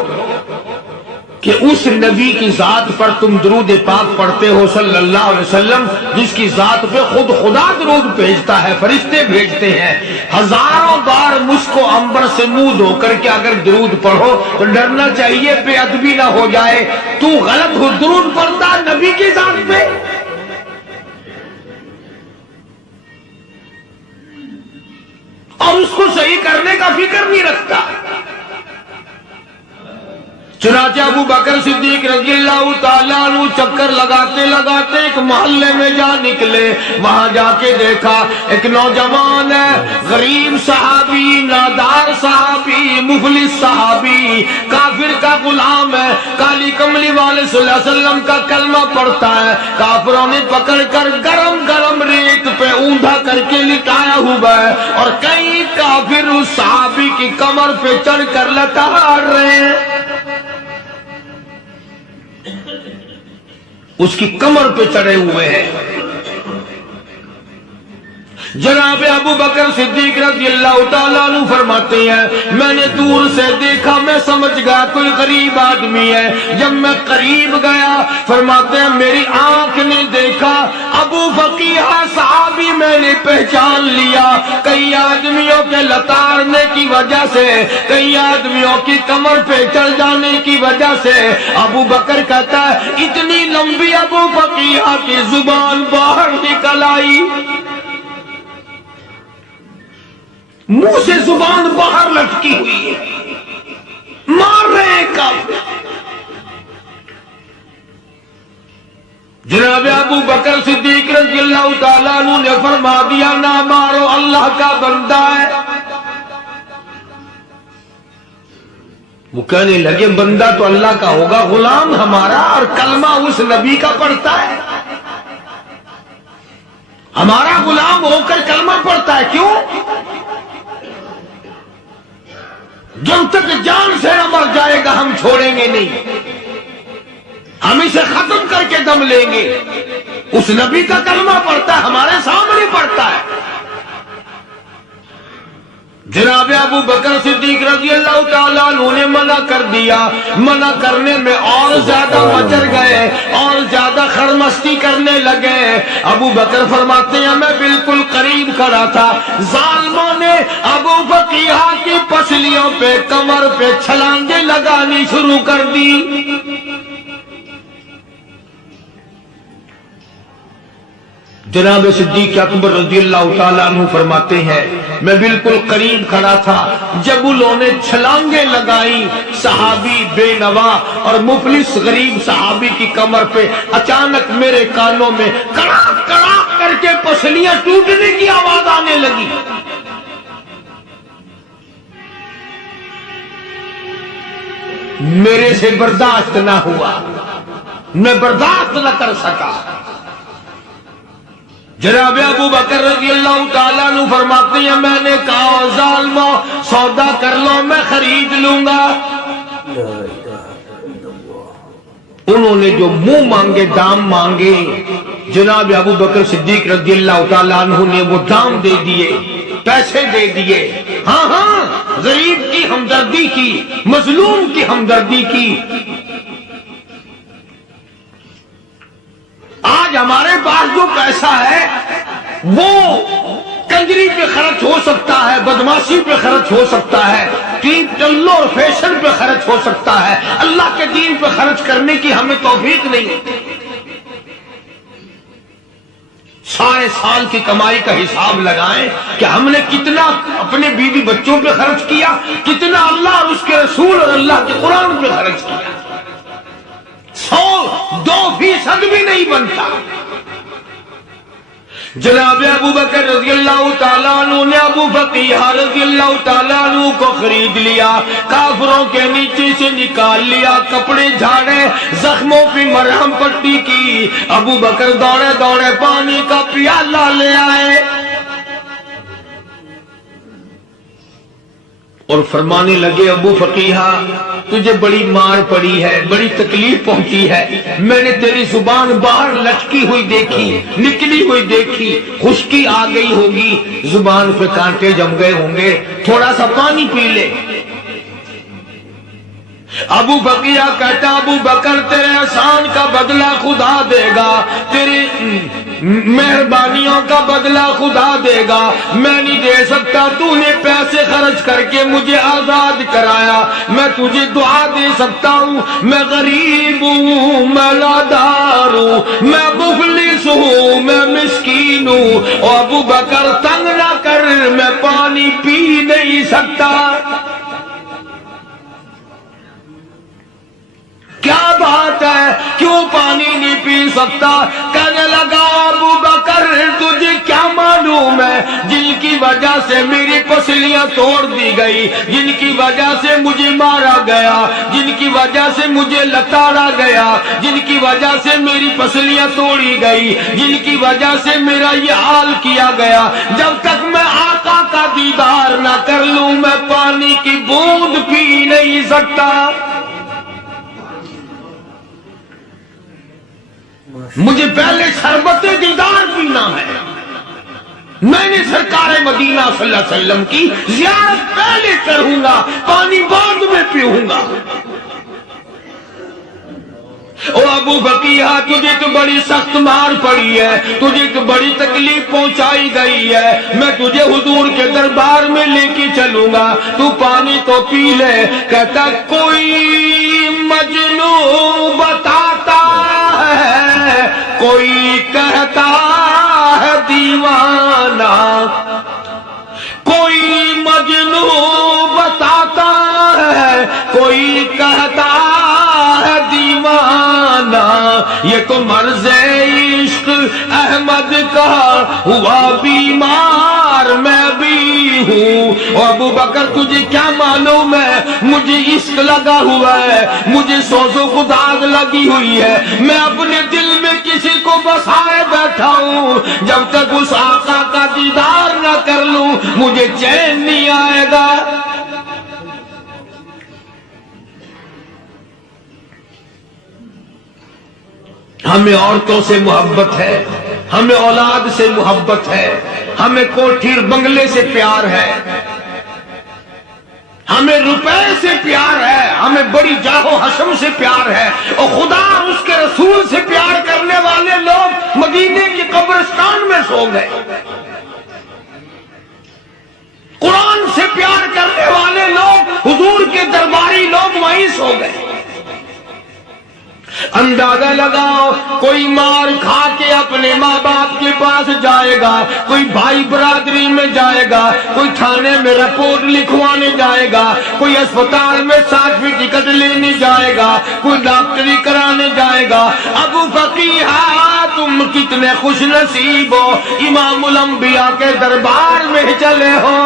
کہ اس نبی کی ذات پر تم درود پاک پڑھتے ہو صلی اللہ علیہ وسلم، جس کی ذات پہ خود خدا درود بھیجتا ہے، فرشتے بھیجتے ہیں۔ ہزاروں بار مجھ کو عنبر سے منہ دھو کر کے اگر درود پڑھو تو ڈرنا چاہیے بے ادبی نہ ہو جائے، تو غلط ہو درود پڑھتا نبی کی ذات پہ۔ اور اس کو صحیح کرنے کا فکر نہیں رکھتا۔ چنانچہ ابو بکر صدیق رضی اللہ تعالیٰ عنہ چکر لگاتے لگاتے ایک محلے میں جا نکلے۔ وہاں جا کے دیکھا ایک نوجوان ہے، غریب صحابی، نادار صحابی، مفلس صحابی، کافر کا غلام ہے، کالی کملی والے صلی اللہ علیہ وسلم کا کلمہ پڑھتا ہے۔ کافروں نے پکڑ کر گرم گرم ریت پہ اوندا کر کے لٹایا ہوا ہے، اور کئی کافر اس صحابی کی کمر پہ چڑھ کر لٹا رہے ہیں۔ اس کی کمر پہ چڑھے ہوئے ہیں۔ جناب ابو بکر صدیق رضی اللہ تعالیٰ عنہ فرماتے ہیں میں نے دور سے دیکھا، میں سمجھ گیا کوئی غریب آدمی ہے۔ جب میں قریب گیا فرماتے ہیں میری آنکھ نے دیکھا ابو فقیہ صحابی، میں نے پہچان لیا۔ کئی آدمیوں کے لتاڑنے کی وجہ سے، کئی آدمیوں کی کمر پہ چڑھ جانے کی وجہ سے ابو بکر کہتا ہے اتنی لمبی ابو فقیہ کی زبان باہر نکل آئی، منہ سے زبان باہر لٹکی ہوئی ہے، مار رہے ہیں کافر۔ جناب ابو بکر صدیق رضی اللہ تعالیٰ عنہ نے فرما دیا نہ مارو، اللہ کا بندہ ہے۔ وہ کہنے لگے بندہ تو اللہ کا ہوگا، غلام ہمارا، اور کلمہ اس نبی کا پڑھتا ہے، ہمارا غلام ہو کر کلمہ پڑھتا ہے، کیوں؟ جب تک جان سے نہ مر جائے گا ہم چھوڑیں گے نہیں، ہم اسے ختم کر کے دم لیں گے۔ اس نبی کا کلمہ پڑھتا ہے، ہمارے سامنے پڑھتا ہے۔ جناب ابو بکر صدیق رضی اللہ تعالیٰ عنہ نے منع کر دیا، منع کرنے میں اور زیادہ مچر گئے اور زیادہ خرمستی کرنے لگے۔ ابو بکر فرماتے ہیں میں بالکل قریب کھڑا تھا، ظالموں نے ابو بقیہ کی پسلیوں پہ کمر پہ چھلانگیں لگانی شروع کر دی۔ جناب صدیق اکبر رضی اللہ تعالیٰ عنہ فرماتے ہیں میں بالکل قریب کھڑا تھا، جب انہوں نے چھلانگیں لگائی صحابی بے نوا اور مفلس غریب صحابی کی کمر پہ اچانک میرے کانوں میں کڑاک کڑاک کر کے پسلیاں ٹوٹنے کی آواز آنے لگی۔ میرے سے برداشت نہ ہوا، میں برداشت نہ کر سکا۔ جناب ابو بکر رضی اللہ تعالیٰ عنہ فرماتے ہیں میں نے کہا ظالمو سودا کر لو میں خرید لوں گا۔ انہوں نے جو منہ مانگے دام مانگے، جناب ابو بکر صدیق رضی اللہ تعالیٰ عنہ نے وہ دام دے دیے، پیسے دے دیے۔ ہاں ہاں، غریب کی ہمدردی کی، مظلوم کی ہمدردی کی۔ آج ہمارے پاس جو پیسہ ہے وہ کنجری پہ خرچ ہو سکتا ہے، بدماشی پہ خرچ ہو سکتا ہے، ٹیپ ٹلو اور فیشن پہ خرچ ہو سکتا ہے، اللہ کے دین پہ خرچ کرنے کی ہمیں توفیق نہیں۔ سارے سال کی کمائی کا حساب لگائیں کہ ہم نے کتنا اپنے بیوی بچوں پہ خرچ کیا، کتنا اللہ اور اس کے رسول اور اللہ کے قرآن پہ خرچ کیا۔ 100-2% بھی نہیں بنتا۔ جناب ابو بکر رضی اللہ تعالیٰ عنہ نے ابو بقیہ رضی اللہ تعالیٰ عنہ کو خرید لیا، کافروں کے نیچے سے نکال لیا، کپڑے جھاڑے، زخموں پہ مرہم پٹی کی۔ ابو بکر دوڑے دوڑے پانی کا پیالہ لے آئے اور فرمانے لگے ابو فقیہ تجھے بڑی مار پڑی ہے، بڑی تکلیف پہنچی ہے، میں نے تیری زبان باہر لٹکی ہوئی دیکھی، نکلی ہوئی دیکھی، خشکی آ گئی ہوگی، زبان پہ کانٹے جم گئے ہوں گے، تھوڑا سا پانی پی لے۔ ابو بقیہ کہتا ابو بکر تیرے احسان کا بدلہ خدا دے گا، تیری مہربانیوں کا بدلہ خدا دے گا، میں نہیں دے سکتا، تو نے پیسے خرچ کر کے مجھے آزاد کرایا، میں تجھے دعا دے سکتا ہوں، میں غریب ہوں، میں لادار ہوں، میں مفلس ہوں، میں مسکین ہوں، اور ابو بکر تنگ نہ کر، میں پانی پی نہیں سکتا۔ کیا بات ہے، کیوں پانی نہیں پی سکتا؟ کہنے لگا ابو بکر تجھے کیا معلوم ہے جن کی وجہ سے میری پسلیاں توڑ دی گئی، جن کی وجہ سے مجھے مارا گیا، جن کی وجہ سے مجھے لتاڑا گیا، جن کی وجہ سے میری پسلیاں توڑی گئی، جن کی وجہ سے میرا یہ حال کیا گیا، جب تک میں آقا کا دیدار نہ کر لوں میں پانی کی بوند پی نہیں سکتا۔ مجھے پہلے شربت دیدار پینا ہے، میں نے سرکار مدینہ صلی اللہ علیہ وسلم کی زیارت پہلے کروں گا، پانی بعد میں پیوں گا۔ او ابو بقیہ تجھے تو بڑی سخت مار پڑی ہے، تجھے تو بڑی تکلیف پہنچائی گئی ہے، میں تجھے حضور کے دربار میں لے کے چلوں گا، تو پانی تو پی لے۔ کہتا کوئی مجنوں بتاتا ہے، کوئی کہتا ہے دیوانہ، کوئی مجنوں بتاتا ہے، کوئی کہتا ہے دیوانہ، یہ تو مرض عشق احمد کا ہوا بیمار میں بھی ہوں۔ اور ابو بکر تجھے کیا معلوم ہے مجھے عشق لگا ہوا ہے، مجھے سوز و خداز لگی ہوئی ہے، میں اپنے دل میں کسی کو بسائے بیٹھا ہوں، جب تک اس آقا کا دیدار نہ کر لوں مجھے چین نہیں آئے گا۔ ہمیں عورتوں سے محبت ہے، ہمیں اولاد سے محبت ہے، ہمیں کوٹھی اور بنگلے سے پیار ہے، ہمیں روپے سے پیار ہے، ہمیں بڑی جاہو حشم سے پیار ہے، اور خدا اور اس کے رسول سے پیار کرنے والے لوگ مدینے کے قبرستان میں سو گئے، قرآن سے پیار کرنے والے لوگ، حضور کے درباری لوگ وہیں سو گئے۔ اندازہ لگاؤ، کوئی مار کھا کے اپنے ماں باپ کے پاس جائے گا، کوئی بھائی برادری میں جائے گا، کوئی تھانے میں رپورٹ لکھوانے جائے گا، کوئی اسپتال میں سرٹیفکیٹ لینے جائے گا، کوئی ڈاکٹری کرانے جائے گا۔ ابو فقیہہ تم کتنے خوش نصیب ہو، امام الانبیاء کے دربار میں چلے ہو۔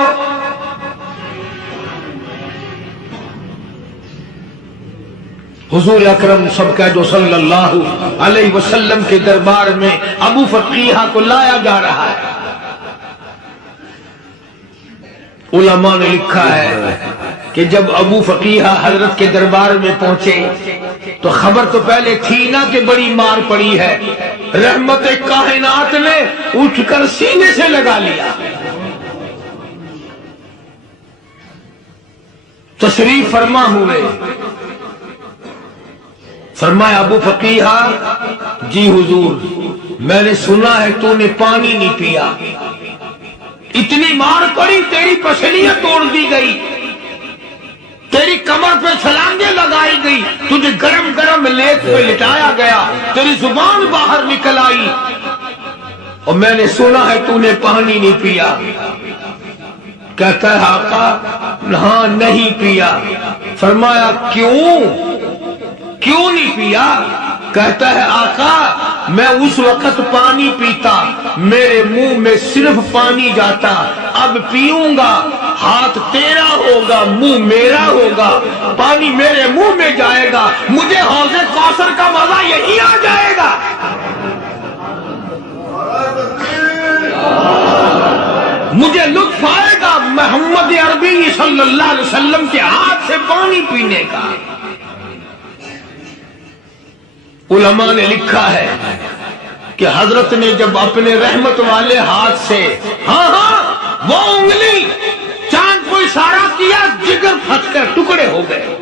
حضور اکرم سب کا جو صلی اللہ علیہ وسلم کے دربار میں ابو فقیہہ کو لایا جا رہا ہے۔ علماء نے لکھا ہے کہ جب ابو فقیہہ حضرت کے دربار میں پہنچے تو خبر تو پہلے تھی نا کہ بڑی مار پڑی ہے، رحمت کائنات نے اٹھ کر سینے سے لگا لیا، تشریف فرما ہوئے۔ فرمایا ابو فقیہہ، جی حضور میں نے سنا ہے تو نے پانی نہیں پیا، اتنی مار پڑی تیری پسلیاں توڑ دی گئی، تیری کمر پہ چھلانگیں لگائی گئی، تجھے گرم گرم لیپ پہ لٹایا گیا، تیری زبان باہر نکل آئی، اور میں نے سنا ہے تو نے پانی نہیں پیا۔ کہتا ہے آقا ہاں نہیں پیا۔ فرمایا کیوں نہیں پیا؟ کہتا ہے آقا میں اس وقت پانی پیتا میرے منہ میں صرف پانی جاتا، اب پیوں گا ہاتھ تیرا ہوگا منہ میرا ہوگا، پانی میرے منہ میں جائے گا، مجھے حوض کوثر کا مزہ یہی آ جائے گا۔ مجھے لطف آئے گا محمد عربی صلی اللہ علیہ وسلم کے ہاتھ سے پانی پینے کا۔ علماء نے لکھا ہے کہ حضرت نے جب اپنے رحمت والے ہاتھ سے وہ انگلی چاند کو اشارہ کیا، جگر پھٹ کر ٹکڑے ہو گئے،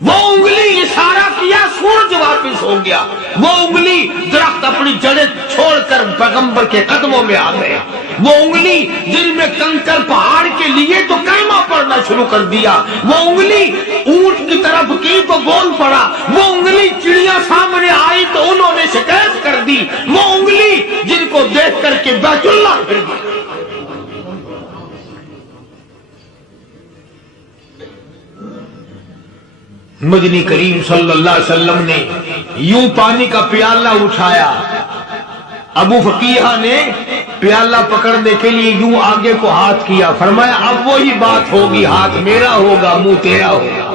وہ انگلی اشارہ کیا سورج واپس ہو گیا، وہ انگلی درخت اپنی جڑیں چھوڑ کر پیغمبر کے قدموں میں آ گئے، وہ انگلی دل میں کنکر پہاڑ کے لیے تو کلمہ پڑھنا شروع کر دیا، وہ انگلی اونٹ کی طرف کی تو بول پڑا، وہ انگلی چڑیاں سامنے آئی تو انہوں نے شکایت کر دی، وہ انگلی جن کو دیکھ کر کے بیت اللہ پھر گئی۔ مدنی کریم صلی اللہ علیہ وسلم نے یوں پانی کا پیالہ اٹھایا، ابو فقیہہ نے پیالہ پکڑنے کے لیے یوں آگے کو ہاتھ کیا، فرمایا اب وہی بات ہوگی، ہاتھ میرا ہوگا منہ تیرا ہوگا،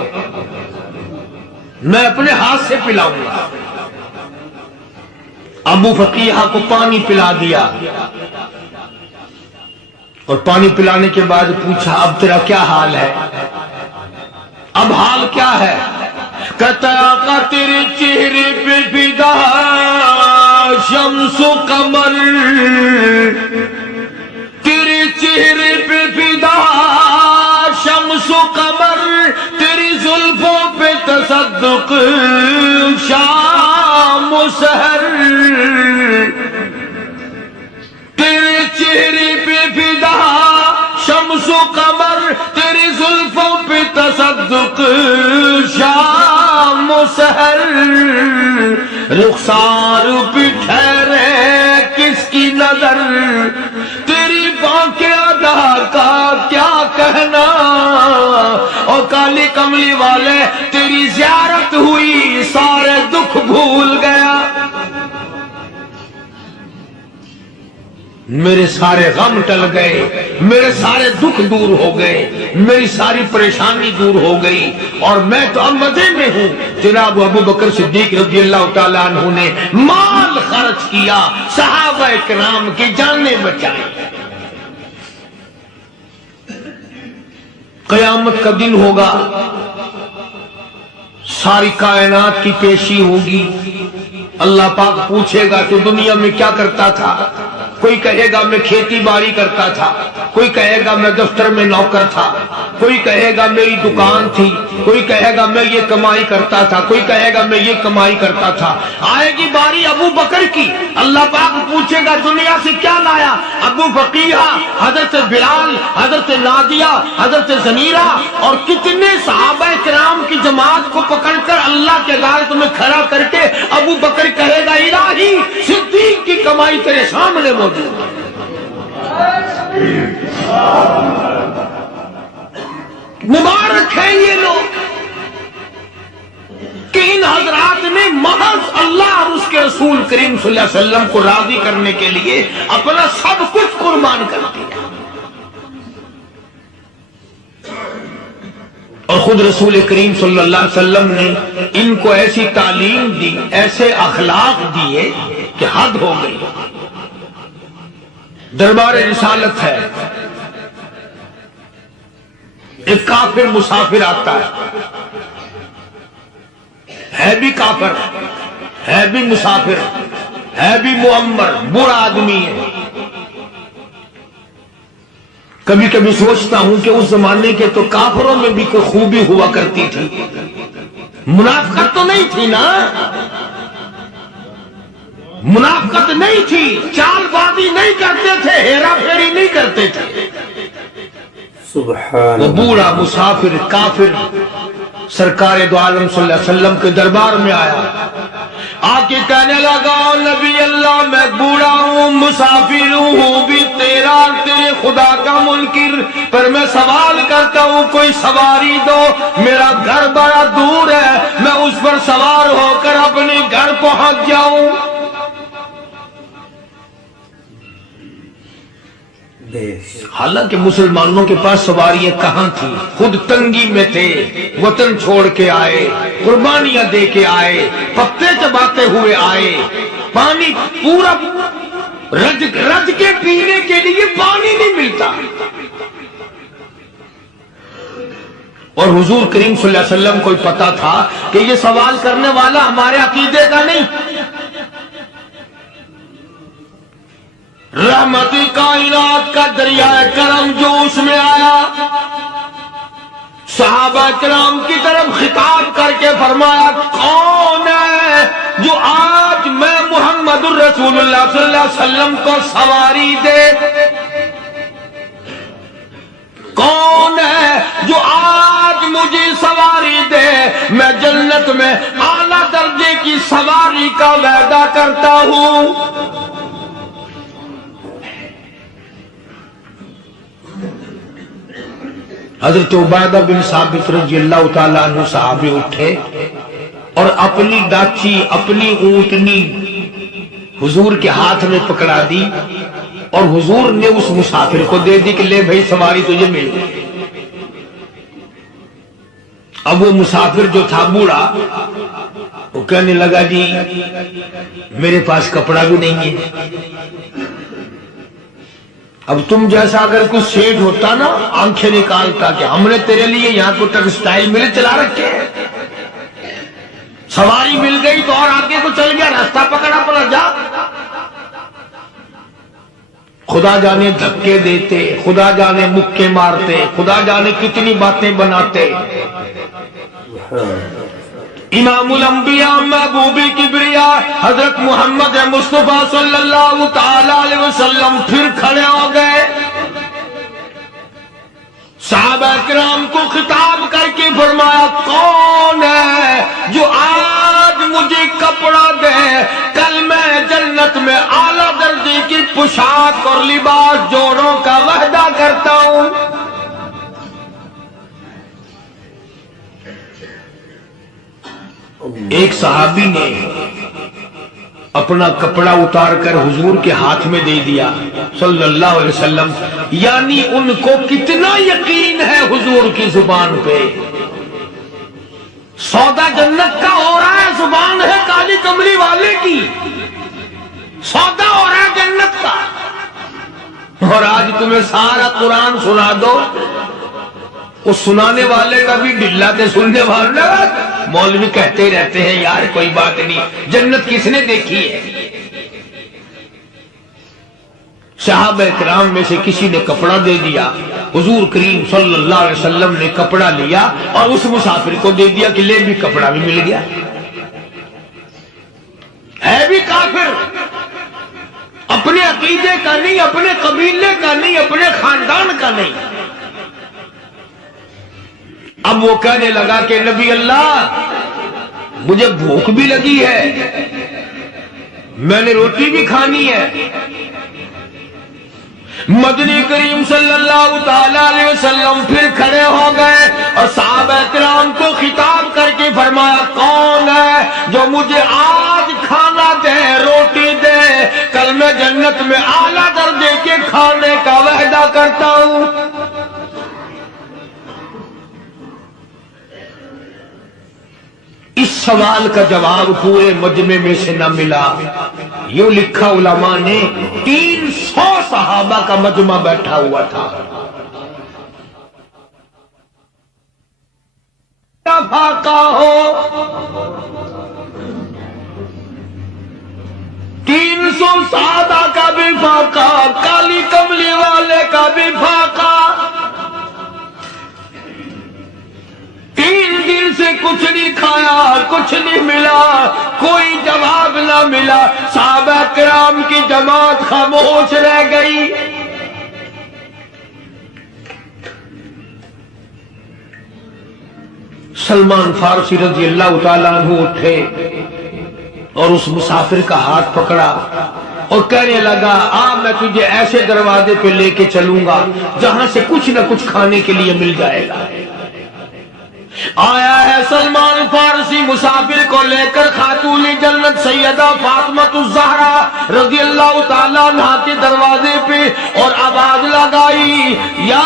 میں اپنے ہاتھ سے پلاؤں گا۔ ابو فقیہہ کو پانی پلا دیا، اور پانی پلانے کے بعد پوچھا اب تیرا کیا حال ہے؟ اب حال کیا ہے؟ کہتا آقا تیرے چہرے پہ فدا شمس و قمر، تیرے چہرے پہ فدا شمس و قمر، تیری زلفوں پہ تصدق شام و سحر، تیرے چہرے پہ فدا شمس و قمر، تیری زلفوں پہ تصدق شام و سحر، رخسار پہ ٹھہرے کس کی نظر، تیری بانک ادا کا کیا کہنا، اور کالی کملی والے تیری زیارت ہوئی سارے دکھ بھول گیا، میرے سارے غم ٹل گئے، میرے سارے دکھ دور ہو گئے، میری ساری پریشانی دور ہو گئی، اور میں تو اب مزے میں ہوں۔ جناب ابو بکر صدیق رضی اللہ تعالیٰ عنہ نے مال خرچ کیا، صحابہ کرام کی جانیں بچائیں۔ قیامت کا دن ہوگا، ساری کائنات کی پیشی ہوگی، اللہ پاک پوچھے گا کہ دنیا میں کیا کرتا تھا؟ کوئی کہے گا میں کھیتی باڑی کرتا تھا، کوئی کہے گا میں دفتر میں نوکر تھا، کوئی کہے گا میری دکان تھی، کوئی کہے گا میں یہ کمائی کرتا تھا، کوئی کہے گا میں یہ کمائی کرتا تھا۔ آئے گی باری ابو بکر کی، اللہ پاک پوچھے گا دنیا سے کیا لایا؟ ابو بقیہ، حضرت بلال، حضرت نادیہ، حضرت زمیرہ اور کتنے صحابہ کرام کی جماعت کو پکڑ کر اللہ کے عدالت میں کھڑا کر کے ابو بکر کہے گا الہی صدیق کی کمائی تیرے سامنے موجود ہے۔ مبارک ہے یہ لوگ کہ ان حضرات نے محض اللہ اور اس کے رسول کریم صلی اللہ علیہ وسلم کو راضی کرنے کے لیے اپنا سب کچھ قربان کر دیا، اور خود رسول کریم صلی اللہ علیہ وسلم نے ان کو ایسی تعلیم دی، ایسے اخلاق دیے کہ حد ہو گئی۔ دربار رسالت ہے، ایک کافر مسافر آتا ہے بھی کافر، ہے بھی مسافر، ہے بھی معمر، برا آدمی ہے۔ کبھی کبھی سوچتا ہوں کہ اس زمانے کے تو کافروں میں بھی کوئی خوبی ہوا کرتی تھی، منافقت تو نہیں تھی نا، منافقت نہیں تھی، چال بازی نہیں کرتے تھے، ہیرا پھیری نہیں کرتے تھے۔ سبحان وہ بوڑھا مسافر کافر سرکار دو عالم صلی اللہ علیہ وسلم کے دربار میں آیا، آ کے کہنے لگا نبی اللہ میں بوڑھا ہوں، مسافر ہوں بھی تیرا، تیرے خدا کا منکر، پر میں سوال کرتا ہوں کوئی سواری دو، میرا گھر بڑا دور ہے، میں اس پر سوار ہو کر اپنے گھر پہنچ جاؤں۔ حالانکہ مسلمانوں کے پاس سواریاں کہاں تھی، خود تنگی میں تھے، وطن چھوڑ کے آئے، قربانیاں دے کے آئے، پتے چباتے ہوئے آئے، پانی پورا رج کے پینے کے لیے پانی نہیں ملتا، اور حضور کریم صلی اللہ علیہ وسلم کو پتا تھا کہ یہ سوال کرنے والا ہمارے عقیدے کا نہیں، رحمتی کائنات کا دریائے کرم جو اس میں آیا، صحابہ کرام کی طرف خطاب کر کے فرمایا کون ہے جو آج میں محمد الرسول اللہ صلی اللہ علیہ وسلم کو سواری دے؟ کون ہے جو آج مجھے سواری دے؟ میں جنت میں اعلیٰ درجے کی سواری کا وعدہ کرتا ہوں۔ حضرت عبادہ بن ثابت رضی اللہ تعالیٰ عنہ صحابی اٹھے اور اپنی ڈاچی، اپنی اونٹنی حضور کے ہاتھ میں پکڑا دی، اور حضور نے اس مسافر کو دے دی کہ لے بھائی سواری تجھے مل گئی۔ اب وہ مسافر جو تھا بوڑھا، وہ کہنے لگا جی میرے پاس کپڑا بھی نہیں ہے، اب تم جیسا اگر کوئی سیٹ ہوتا نا آنکھیں نکالتا کہ ہم نے تیرے لیے یہاں کو ٹیکسٹائل مل چلا رکھے، سواری مل گئی تو اور آگے کو چل گیا، راستہ پکڑا پڑا جا۔ خدا جانے دھکے دیتے، خدا جانے مکے مارتے، خدا جانے کتنی باتیں بناتے۔ امام الانبیاء محبوب کبریا حضرت محمد مصطفیٰ صلی اللہ تعالی علیہ وسلم پھر کھڑے ہو گئے، صحابہ کرام کو خطاب کر کے فرمایا کون ہے جو آج مجھے کپڑا دے، کل میں جنت میں اعلیٰ درجے کی پوشاک اور لباس جوڑوں کا وعدہ کرتا ہوں۔ ایک صحابی نے اپنا کپڑا اتار کر حضور کے ہاتھ میں دے دیا صلی اللہ علیہ وسلم، یعنی ان کو کتنا یقین ہے حضور کی زبان پہ، سودا جنت کا ہو رہا ہے، زبان ہے کالی کملی والے کی، سودا ہو رہا ہے جنت کا۔ اور آج تمہیں سارا قرآن سنا دو، اس سنانے والے کا بھی ڈلا تے سننے والا، مولوی کہتے رہتے ہیں یار کوئی بات نہیں، جنت کس نے دیکھی ہے؟ صحابہ کرام میں سے کسی نے کپڑا دے دیا، حضور کریم صلی اللہ علیہ وسلم نے کپڑا لیا اور اس مسافر کو دے دیا کہ لے بھی کپڑا بھی مل گیا. ہے بھی کافر، اپنے عقیدے کا نہیں، اپنے قبیلے کا نہیں، اپنے خاندان کا نہیں. اب وہ کہنے لگا کہ نبی اللہ مجھے بھوک بھی لگی ہے، میں نے روٹی بھی کھانی ہے. مدنی کریم صلی اللہ تعالی علیہ وسلم پھر کھڑے ہو گئے اور صحابہ کرام کو خطاب کر کے فرمایا کون ہے جو مجھے آج کھانا دے، روٹی دے، کل میں جنت میں اعلیٰ درجے کے کھانے کا وعدہ کرتا ہوں. اس سوال کا جواب پورے مجمع میں سے نہ ملا. یوں لکھا علماء نے 300 صحابہ کا مجمع بیٹھا ہوا تھا. فاقہ ہو 300 صحابہ کا بھی فاقہ، کالی کملی والے کا بھی فاقہ. 3 دن سے کچھ نہیں کھایا، کچھ نہیں ملا، کوئی جواب نہ ملا. صحابہ کرام کی جماعت خاموش رہ گئی. سلمان فارسی رضی اللہ تعالیٰ عنہ اٹھے اور اس مسافر کا ہاتھ پکڑا اور کہنے لگا میں تجھے ایسے دروازے پہ لے کے چلوں گا جہاں سے کچھ نہ کچھ کھانے کے لیے مل جائے گا. آیا ہے سلمان فارسی مسافر کو لے کر خاتون جنت سیدہ فاطمہ الزہرا رضی اللہ تعالیٰ عنہا کے دروازے پہ اور آواز لگائی یا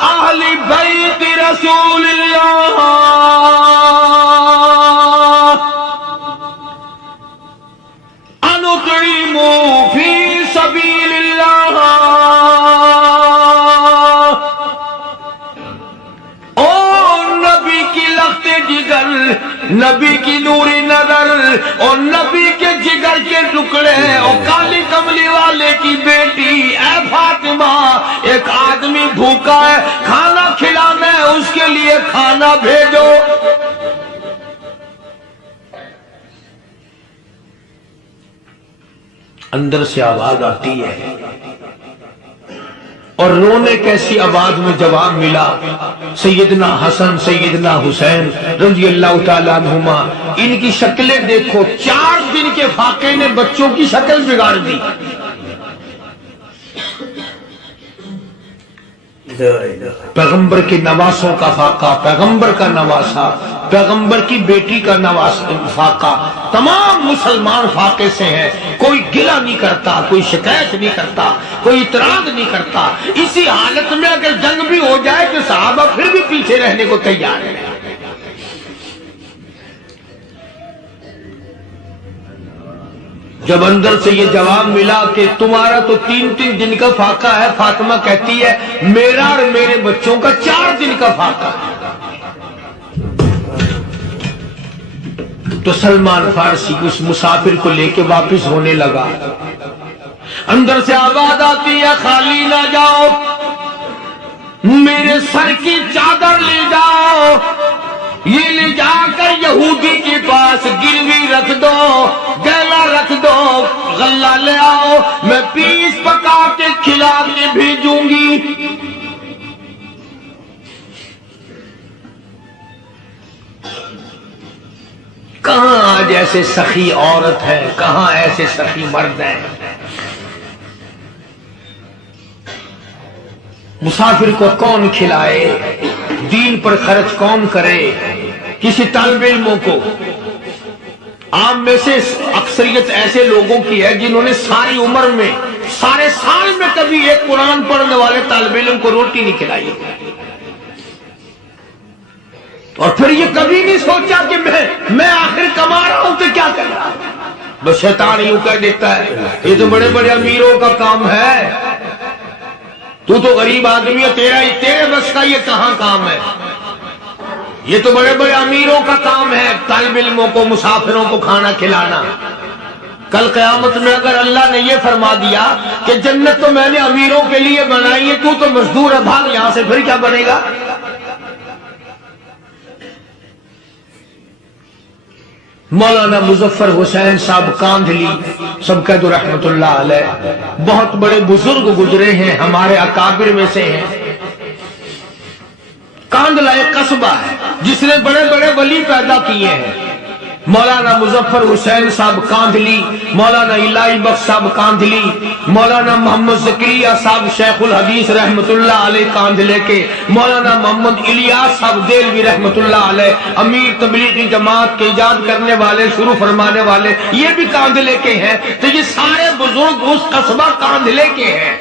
اہل بیت رسول اللہ انطعموا فی سبیل اللہ. نبی کی نوری نظر اور نبی کے جگر کے ٹکڑے اور کالی کملی والے کی بیٹی اے فاطمہ، ایک آدمی بھوکا ہے، کھانا کھلانا ہے، اس کے لیے کھانا بھیجو. اندر سے آواز آتی ہے اور رونے کیسی آواز میں جواب ملا. سیدنا حسن سیدنا حسین رضی اللہ تعالیٰ عنہما، ان کی شکلیں دیکھو، 4 دن کے فاقے نے بچوں کی شکل بگاڑ دی. پیغمبر کے نواسوں کا فاقہ، پیغمبر کا نواسا، پیغمبر کی بیٹی کا فاقہ، تمام مسلمان فاقے سے ہیں. کوئی گلہ نہیں کرتا، کوئی شکایت نہیں کرتا، کوئی اعتراض نہیں کرتا. اسی حالت میں اگر جنگ بھی ہو جائے تو صحابہ پھر بھی پیچھے رہنے کو تیار ہیں. جب اندر سے یہ جواب ملا کہ تمہارا تو 3 دن کا فاقہ ہے، فاطمہ کہتی ہے میرا اور میرے بچوں کا 4 دن کا فاقہ ہے. تو سلمان فارسی اس مسافر کو لے کے واپس ہونے لگا. اندر سے آواز آتی ہے خالی نہ جاؤ، میرے سر کی چادر لے جاؤ، یہ لے جا کر یہودی کے پاس گروی رکھ دو، گیلا رکھ دو، غلہ لے آؤ، میں پیس پکا کے کھلا کے بھیجوں گی. کہاں آج ایسے سخی عورت ہے، کہاں ایسے سخی مرد ہیں. مسافر کو کون کھلائے، دین پر خرچ کون کرے. کسی طالب علموں کو، عام میں سے اکثریت ایسے لوگوں کی ہے جنہوں نے ساری عمر میں، سارے سال میں کبھی ایک قرآن پڑھنے والے طالب علم کو روٹی نہیں کھلائی، اور پھر یہ کبھی نہیں سوچا کہ میں آخر کما رہا ہوں تو کیا کر رہا ہوں. بس شیطان یوں کہہ دیتا ہے یہ تو بڑے بڑے امیروں کا کام ہے، تو غریب آدمی ہے، تیرے بس کا یہ کہاں کام ہے. یہ تو بڑے بڑے امیروں کا کام ہے طالب علموں کو، مسافروں کو کھانا کھلانا. کل قیامت میں اگر اللہ نے یہ فرما دیا کہ جنت تو میں نے امیروں کے لیے بنائی ہے، تو مزدور ہے، بھاگ یہاں سے، پھر کیا بنے گا؟ مولانا مظفر حسین صاحب کاندھلی سب کہہ دو رحمت اللہ علیہ، بہت بڑے بزرگ گزرے ہیں، ہمارے اکابر میں سے ہیں۔ کاندھلا ایک قصبہ ہے جس نے بڑے بڑے ولی پیدا کیے ہیں۔ مولانا مظفر حسین صاحب کاندھلی، مولانا الہی بخش صاحب کاندھلی، مولانا محمد زکریا صاحب شیخ الحدیث رحمت اللہ علیہ کاندھلے کے، مولانا محمد الیاس صاحب دیلوی رحمت اللہ علیہ امیر تبلیغی جماعت کے ایجاد کرنے والے، شروع فرمانے والے، یہ بھی کاندھلے کے ہیں۔ تو یہ سارے بزرگ اس قصبہ کاندھلے کے ہیں۔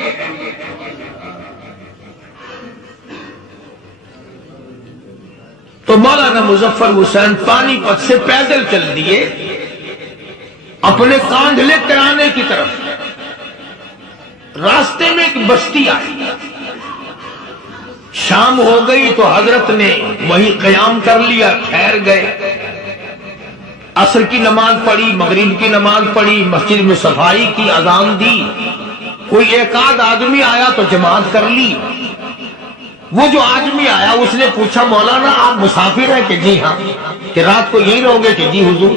تو مولانا مظفر حسین پانی پت سے پیدل چل دیے اپنے کاندھلے کرانے کی طرف۔ راستے میں ایک بستی آئی، شام ہو گئی تو حضرت نے وہیں قیام کر لیا، ٹھہر گئے، عصر کی نماز پڑھی، مغرب کی نماز پڑھی، مسجد میں صفائی کی، اذان دی، کوئی ایک آدھ آدمی آیا تو جماعت کر لی۔ وہ جو آدمی آیا اس نے پوچھا مولانا آپ مسافر ہیں؟ کہ جی ہاں۔ کہ رات کو یہی رہو گے؟ کہ جی حضور۔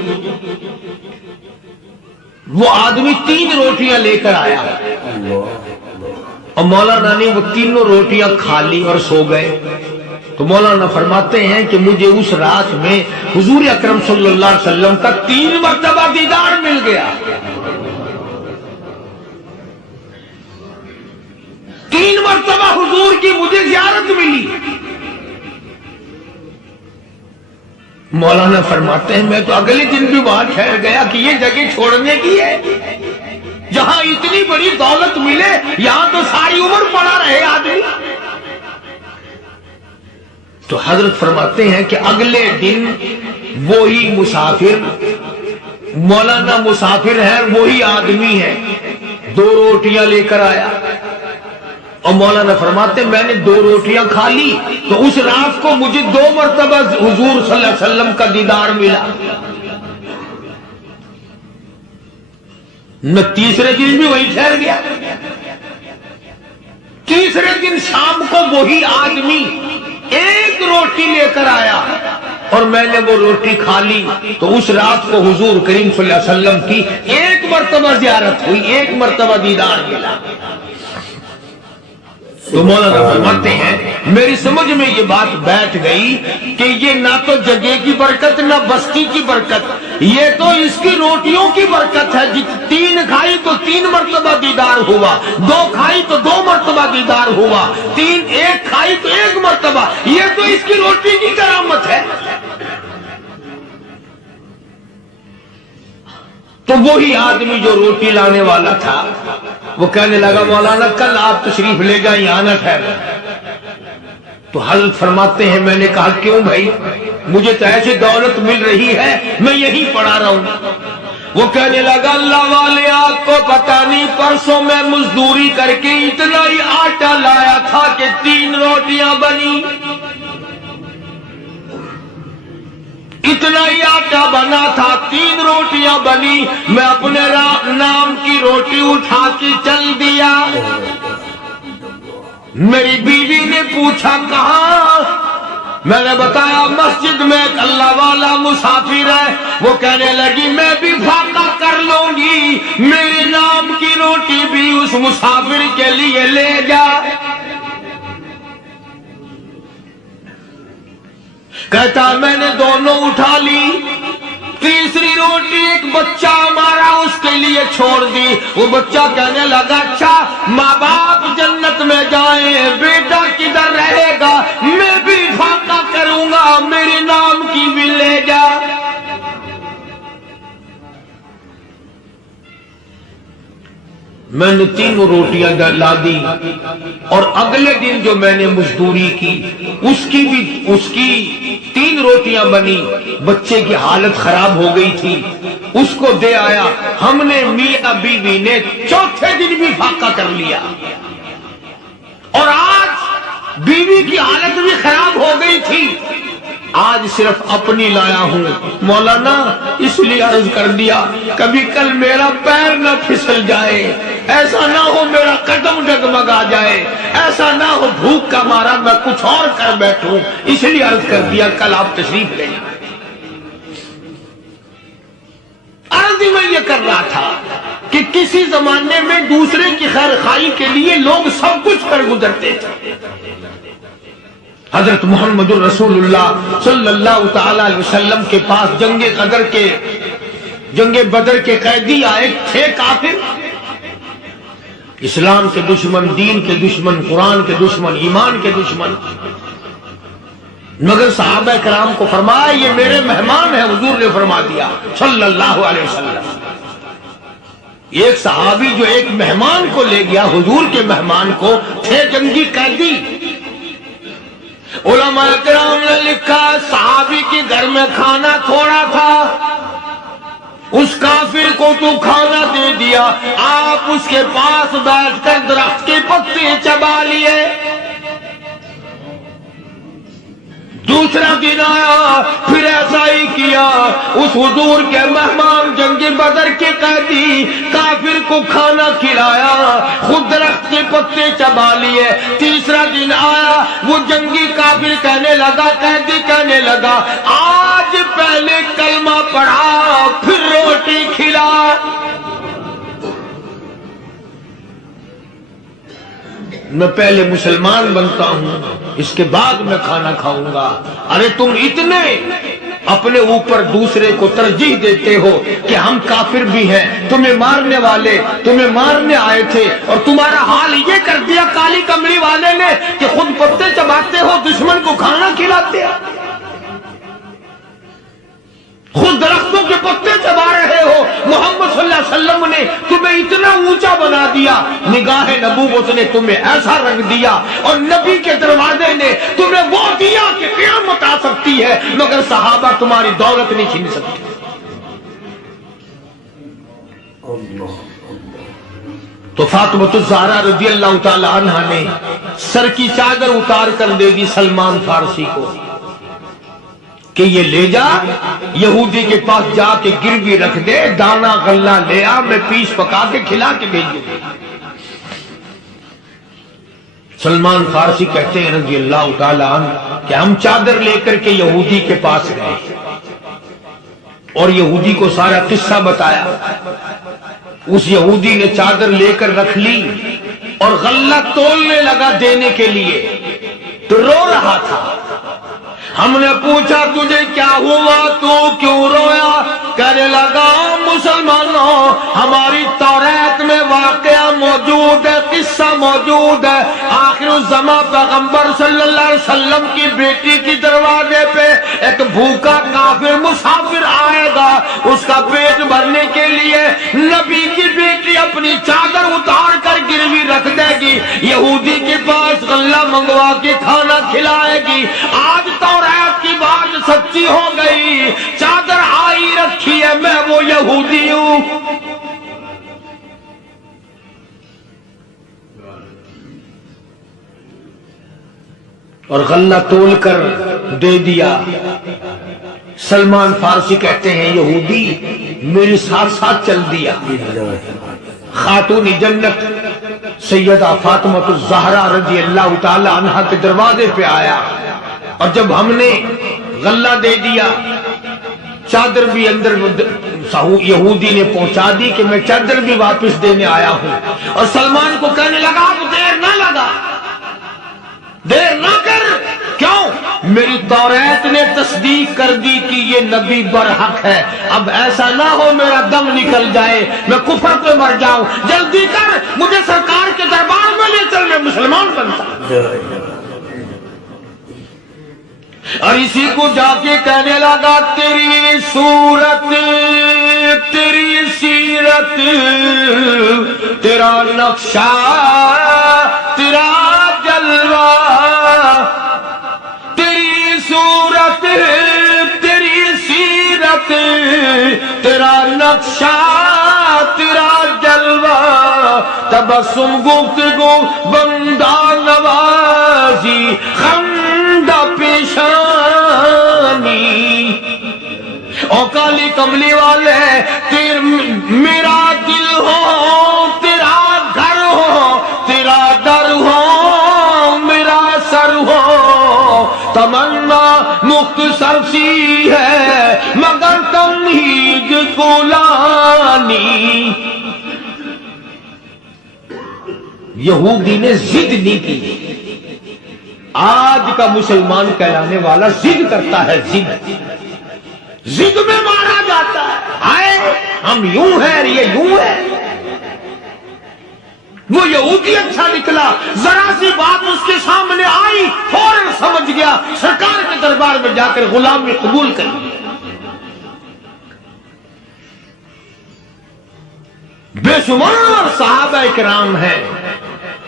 وہ آدمی 3 روٹیاں لے کر آیا اور مولانا نے وہ تینوں روٹیاں کھا لی اور سو گئے۔ تو مولانا فرماتے ہیں کہ مجھے اس رات میں حضور اکرم صلی اللہ علیہ وسلم کا 3 مرتبہ دیدار مل گیا۔ 3 مرتبہ حضور کی مجھے زیارت ملی۔ مولانا فرماتے ہیں میں تو اگلے دن بھی وہاں ٹھہر گیا کہ یہ جگہ چھوڑنے کی ہے، جہاں اتنی بڑی دولت ملے یہاں تو ساری عمر پڑا رہے آدمی۔ تو حضرت فرماتے ہیں کہ اگلے دن وہی مسافر، مولانا مسافر ہے، وہی آدمی ہے، 2 روٹیاں لے کر آیا اور مولانا فرماتے ہیں میں نے 2 روٹیاں کھا لی تو اس رات کو مجھے 2 مرتبہ حضور صلی اللہ علیہ وسلم کا دیدار ملا۔ میں تیسرے دن بھی وہی ٹھہر گیا۔ تیسرے دن شام کو وہی آدمی 1 روٹی لے کر آیا اور میں نے وہ روٹی کھا لی تو اس رات کو حضور کریم صلی اللہ علیہ وسلم کی 1 مرتبہ زیارت ہوئی، 1 مرتبہ دیدار ملا۔ تو مولانا فرماتے ہیں میری سمجھ میں یہ بات بیٹھ گئی کہ یہ نہ تو جگہ کی برکت نہ بستی کی برکت، یہ تو اس کی روٹیوں کی برکت ہے۔ 3 کھائی تو 3 مرتبہ دیدار ہوا، 2 کھائی تو 2 مرتبہ دیدار ہوا، 1 کھائی تو 1 مرتبہ، یہ تو اس کی روٹی کی کرامت ہے۔ تو وہی آدمی جو روٹی لانے والا تھا وہ کہنے لگا مولانا کل آپ تشریف لے جائیں، یہاں نہ ٹھہریں۔ تو حضرت فرماتے ہیں میں نے کہا کیوں بھائی، مجھے تو ایسی دولت مل رہی ہے میں یہی پڑھا رہا ہوں۔ وہ کہنے لگا اللہ والے آپ کو پتہ نہیں، پرسوں میں مزدوری کر کے اتنا ہی آٹا لایا تھا کہ 3 روٹیاں بنی، اتنا ہی آٹا بنا تھا، 3 روٹیاں بنی، میں اپنے نام کی روٹی اٹھا کے چل دیا۔ میری بیوی نے پوچھا کہاں؟ میں نے بتایا مسجد میں ایک اللہ والا مسافر ہے۔ وہ کہنے لگی میں بھی فاقہ کر لوں گی، میرے نام کی روٹی بھی اس مسافر کے لیے لے جا۔ کہتا میں نے دونوں اٹھا لی، تیسری روٹی ایک بچہ ہمارا اس کے لیے چھوڑ دی۔ وہ بچہ کہنے لگا اچھا ماں باپ جنت میں جائیں، بیٹا کدھر رہے گا؟ میں بھی فاقہ کروں گا، میرے نام کی بھی لے جا۔ میں نے 3 روٹیاں لا دی اور اگلے دن جو میں نے مزدوری کی اس کی 3 روٹیاں بنی، بچے کی حالت خراب ہو گئی تھی، اس کو دے آیا۔ ہم نے میاں بیوی نے چوتھے دن بھی فاقہ کر لیا اور آج بیوی کی حالت بھی خراب ہو گئی تھی، آج صرف اپنی لایا ہوں مولانا، اس لیے عرض کر دیا کبھی کل میرا پیر نہ پھسل جائے، ایسا نہ ہو میرا قدم ڈگمگا جائے، ایسا نہ ہو بھوک کا مارا میں کچھ اور کر بیٹھوں، اس لیے عرض کر دیا کل آپ تشریف لیں۔ عرض میں یہ کر رہا تھا کہ کسی زمانے میں دوسرے کی خیر خواہی کے لیے لوگ سب کچھ کر گزرتے تھے۔ حضرت محمد الرسول اللہ صلی اللہ تعالی علیہ وسلم کے پاس جنگ بدر کے قیدی آئے تھے، کافر، اسلام کے دشمن، دین کے دشمن، قرآن کے دشمن، ایمان کے دشمن، مگر صحابہ کرام کو فرمایا یہ میرے مہمان ہیں، حضور نے فرما دیا صلی اللہ علیہ وسلم۔ ایک صحابی جو ایک مہمان کو لے گیا، حضور کے مہمان کو، تھے جنگی قیدی۔ علماء کرام نے لکھا صحابی کے گھر میں کھانا تھوڑا تھا، اس کافر کو تو کھانا دے دیا، آپ اس کے پاس بیٹھ کر درخت کے پتے چبا لیے۔ دوسرا دن آیا، پھر ایسا ہی کیا، اس حضور کے مہمان جنگ بدر کے قیدی کافر کو کھانا کھلایا، خود درخت کے پتے چبا لیے۔ تیسرا دن آیا، وہ جنگی کافر کہنے لگا، قیدی کہنے لگا آج پہلے کلمہ پڑھا پھر روٹی کھلا۔ میں پہلے مسلمان بنتا ہوں، اس کے بعد میں کھانا کھاؤں گا۔ ارے تم اتنے اپنے اوپر دوسرے کو ترجیح دیتے ہو کہ ہم کافر بھی ہیں، تمہیں مارنے والے تمہیں مارنے آئے تھے، اور تمہارا حال یہ کر دیا کالی کملی والے نے کہ خود پتے چباتے ہو، دشمن کو کھانا کھلاتے ہو، خود درختوں کے پتے چبا رہے ہو۔ محمد صلی اللہ علیہ وسلم نے تمہیں اتنا اونچا بنا دیا، نگاہ نبوت نے تمہیں ایسا رنگ دیا، اور نبی کے دروازے نے تمہیں وہ دیا کہ قیامت آ سکتی ہے، مگر صحابہ تمہاری دولت نہیں چھین سکتے۔ تو فاطمہ الزہرا رضی اللہ تعالی عنہا نے سر کی چادر اتار کر دے دی سلمان فارسی کو کہ یہ لے جا، یہودی کے پاس جا کے گروی رکھ دے، دانا غلہ لے آ، میں پیش پکا کے کھلا کے بھیج دوں۔ سلمان فارسی کہتے ہیں رضی اللہ تعالی عنہ کہ ہم چادر لے کر کے یہودی کے پاس گئے اور یہودی کو سارا قصہ بتایا۔ اس یہودی نے چادر لے کر رکھ لی اور غلہ تولنے لگا دینے کے لیے، تو رو رہا تھا۔ ہم نے پوچھا تجھے کیا ہوا، تو کیوں رویا؟ کہنے لگا مسلمانوں، ہماری توریت میں واقعہ موجود ہے، قصہ موجود ہے، آخر الزمان پیغمبر صلی اللہ علیہ وسلم کی بیٹی کی دروازے پہ ایک بھوکا کافر مسافر آئے گا، اس کا پیٹ بھرنے کے لیے نبی کی بیٹی اپنی چادر اتار کر گروی رکھ دے گی، یہودی کے پاس غلہ منگوا کے کھانا کھلائے گی۔ آج توریت کی بات سچی ہو گئی، چادر آئی رکھی ہے، میں وہ یہودی ہوں۔ اور غلہ تول کر دے دیا۔ سلمان فارسی کہتے ہیں یہودی میرے ساتھ ساتھ چل دیا۔ خاتون جنت سیدہ فاطمہ الزہرا رضی اللہ تعالی عنہا کے دروازے پہ آیا، اور جب ہم نے غلہ دے دیا، چادر بھی اندر یہودی نے پہنچا دی کہ میں چادر بھی واپس دینے آیا ہوں، اور سلمان کو کہنے لگا اب دیر نہ لگا، دیر نہ کر، کیوں؟ میری توریت نے تصدیق کر دی کہ یہ نبی برحق ہے، اب ایسا نہ ہو میرا دم نکل جائے، میں کفر پہ مر جاؤں، جلدی کر، مجھے سرکار کے دربار میں لے چل، میں مسلمان بنتا۔ اور اسی کو جا کے کہنے لگا تیری صورت، تیری سیرت، تیرا نقشہ، تیرا جلوہ، تیری صورت، تیری سیرت، تیرا نقشہ، تیرا جلوہ، تبسم گفتگو بندہ نوازی، خندہ پیشان کالی کملی والے میرا دل ہو تیرا گھر ہو تیرا در ہو میرا سر ہو تمنا مختصر سی ہے مگر تمہید کو لانی. یہودی نے ضد نہیں کی. آج کا مسلمان کہلانے والا ضد کرتا ہے. ضد میں مارا جاتا ہے. آئے ہم یوں ہیں یہ یوں ہے. وہ یہودی اچھا نکلا, ذرا سی بات اس کے سامنے آئی فوراً سمجھ گیا, سرکار کے دربار میں جا کر غلامی قبول کری. بے شمار صحابہ کرام ہیں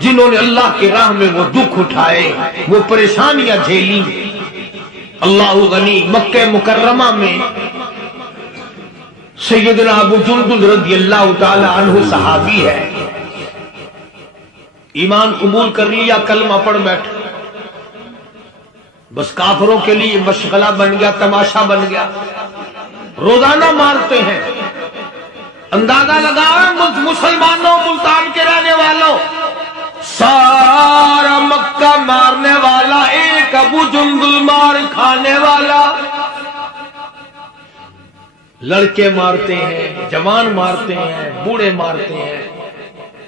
جنہوں نے اللہ کی راہ میں وہ دکھ اٹھائے, وہ پریشانیاں جھیلی. اللہ غنی مکہ مکرمہ میں سیدنا ابو جندل رضی اللہ تعالی عنہ صحابی ہے. ایمان قبول کر لیا, کلمہ پڑھ بیٹھ, بس کافروں کے لیے مشغلہ بن گیا, تماشا بن گیا. روزانہ مارتے ہیں. اندازہ لگاؤ مسلمانوں, ملتان کے رہنے والوں, سارا مکہ مارنے والا ایک ابو جندل مار کھانے والا. لڑکے مارتے ہیں, جوان مارتے ہیں, بوڑھے مارتے ہیں,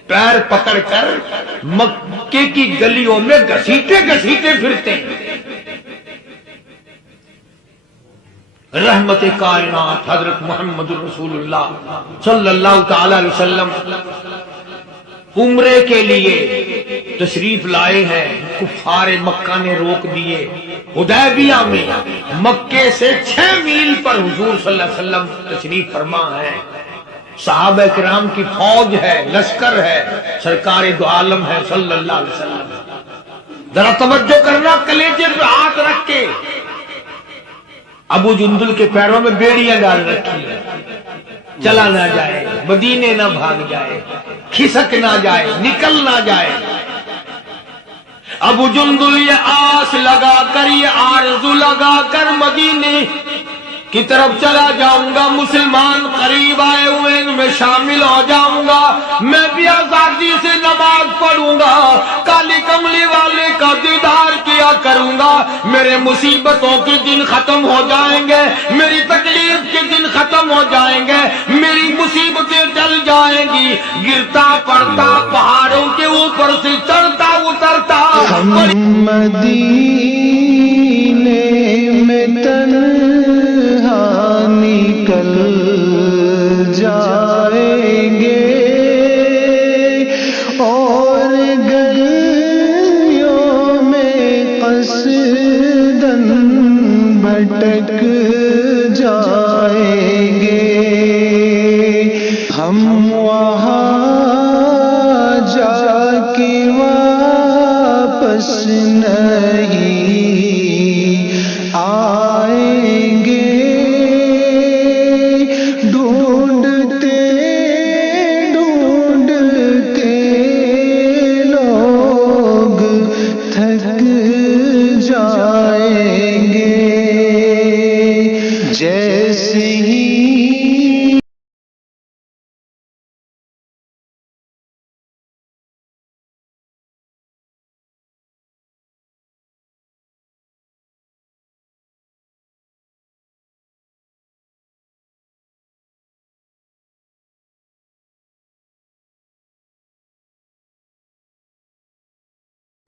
پیر پکڑ کر مکے کی گلیوں میں گھسیٹے گھسیٹے پھرتے ہیں. رحمت کائنات حضرت محمد رسول اللہ صلی اللہ تعالی علیہ وسلم عمرے کے لیے تشریف لائے ہیں. کفار مکہ نے روک دیے. حدیبیہ میں مکے سے 6 میل پر حضور صلی اللہ علیہ وسلم تشریف فرما ہے. صحابہ کرام کی فوج ہے, لشکر ہے, سرکار دو عالم ہے صلی اللہ علیہ وسلم. ذرا توجہ کرنا, کلیجے پہ ہاتھ رکھ کے. ابو جندل کے پیروں میں بیڑیاں ڈال رکھی ہیں, چلا نہ جائے, مدینے نہ بھاگ جائے, کھسک نہ جائے, نکل نہ جائے. ابو جندل یہ آس لگا کر, یہ آرزو لگا کر مدینے کی طرف چلا جاؤں گا, مسلمان قریب آئے ہوئے ان میں شامل ہو جاؤں گا, میں بھی آزادی سے نماز پڑھوں گا, کالی کملی والے کا دیدار کیا کروں گا, میرے مصیبتوں کے دن ختم ہو جائیں گے, میری تکلیف کے دن ختم ہو جائیں گے, میری مصیبتیں ٹل جائیں گی. گرتا پڑتا پہاڑوں کے اوپر سے چڑھتا اترتا مدینے میں تنہا نکل جائیں گے اور گلیوں میں قصداً بھٹک جائیں گے. ہم وہاں جا کے واپس نہیں آئیں گے. ڈھونڈتے ڈھونڈتے لوگ تھک جائیں گے. جیسے ہی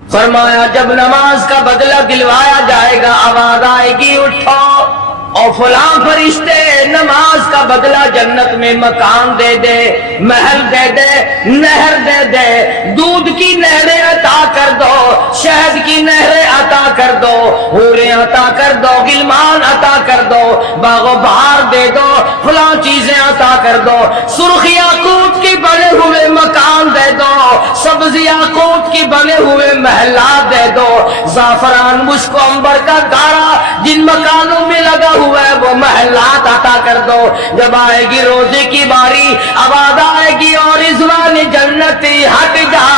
فرمایا جب نماز کا بدلہ دلوایا جائے گا, آواز آئے گی اٹھو اور فلاں فرشتے نماز کا بدلہ جنت میں مکان دے دے, محل دے دے, نہر دے دے, دودھ کی نہریں عطا کر دو, شہد کی نہریں عطا کر دو, حوریں عطا کر دو, غلمان عطا کر دو, باغ و بہار دے دو, فلاں چیزیں عطا کر دو, سرخ یاقوت کی بنے ہوئے مکان دے دو, سبز یاقوت کی بنے ہوئے محلات دے دو, زعفران مشک و عنبر کا گارا جن مکانوں میں لگا ہوا ہے وہ محلات عطا کر دو. جب آئے گی روزے کی باری, آواز آئے گی اور رضوان جنتی ہٹ جا,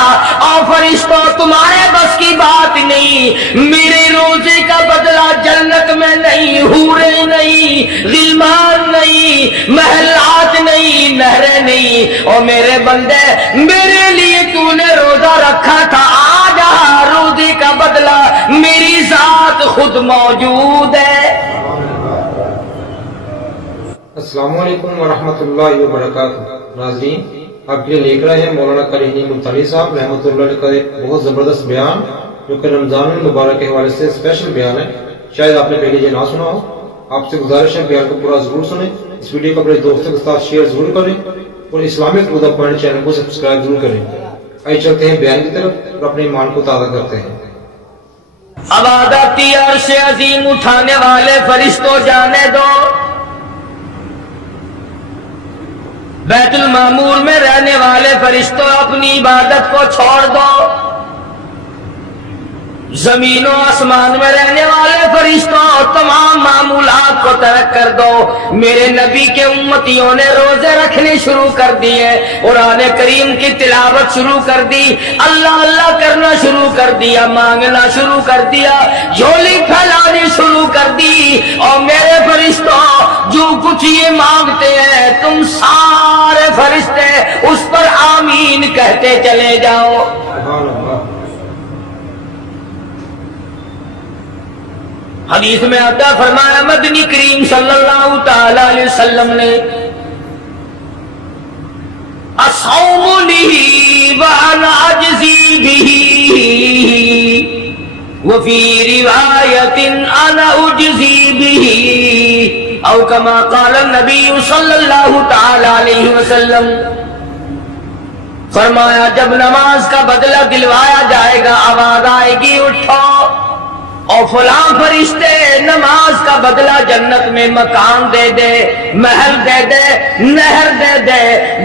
اور فرشتوں تمہارے بس کی بات نہیں, میرے روزے کا بدلہ جل جنت میں نہیں، حوریں نہیں، غلمان نہیں، محلات نہیں، نہریں نہیں۔ اور میرے بندے میرے لیے تو نے روزہ رکھا تھا، آج روزے کا بدلہ میری ذات خود موجود ہے۔ السلام علیکم ورحمۃ اللہ وبرکاتہ۔ ناظرین، آپ کے لیے لے کر آئے ہیں مولانا قاری ملتانی صاحب رحمۃ اللہ علیہ کا ایک بہت زبردست بیان، جو کہ رمضان المبارک کے حوالے سے اسپیشل بیان ہے۔ شاید آپ نے پہلے یہ نہ سنا ہو، آپ سے گزارش ہے بیان کو پورا ضرور سنیں، اس ویڈیو کو اپنے دوستوں کے ساتھ شیئر ضرور کریں اور اسلامک ردہ پوائنٹ چینل کو سبسکرائب ضرور کریں۔ آئیے چلتے ہیں بیان کی طرف اور اپنے ایمان کو تازہ کرتے ہیں۔ عبادتی عرش عظیم اٹھانے والے فرشتوں جانے دو، بیت المعمور میں رہنے والے فرشتوں اپنی عبادت کو چھوڑ دو، زمین و آسمان میں رہنے والے فرشتوں تمام معمولات کو ترک کر دو۔ میرے نبی کے امتیوں نے روزے رکھنے شروع کر دیے، قرآن کریم کی تلاوت شروع کر دی، اللہ اللہ کرنا شروع کر دیا، مانگنا شروع کر دیا، جھولی پھیلانی شروع کر دی۔ اور میرے فرشتوں جو کچھ یہ مانگتے ہیں تم سارے فرشتے اس پر آمین کہتے چلے جاؤ۔ سبحان اللہ۔ حدیث میں آتا فرمایا مدنی کریم صلی اللہ تعالی علیہ وسلم نے الصوم لی وانا اجزی بہ وفی روایت انا اجزی بہ او کما قال النبی صلی اللہ تعالی علیہ وسلم۔ فرمایا جب نماز کا بدلہ دلوایا جائے گا، آواز آئے گی اٹھو اور فلاں فرشتے نماز کا بدلہ جنت میں مکان دے دے، محل دے دے، نہر دے دے،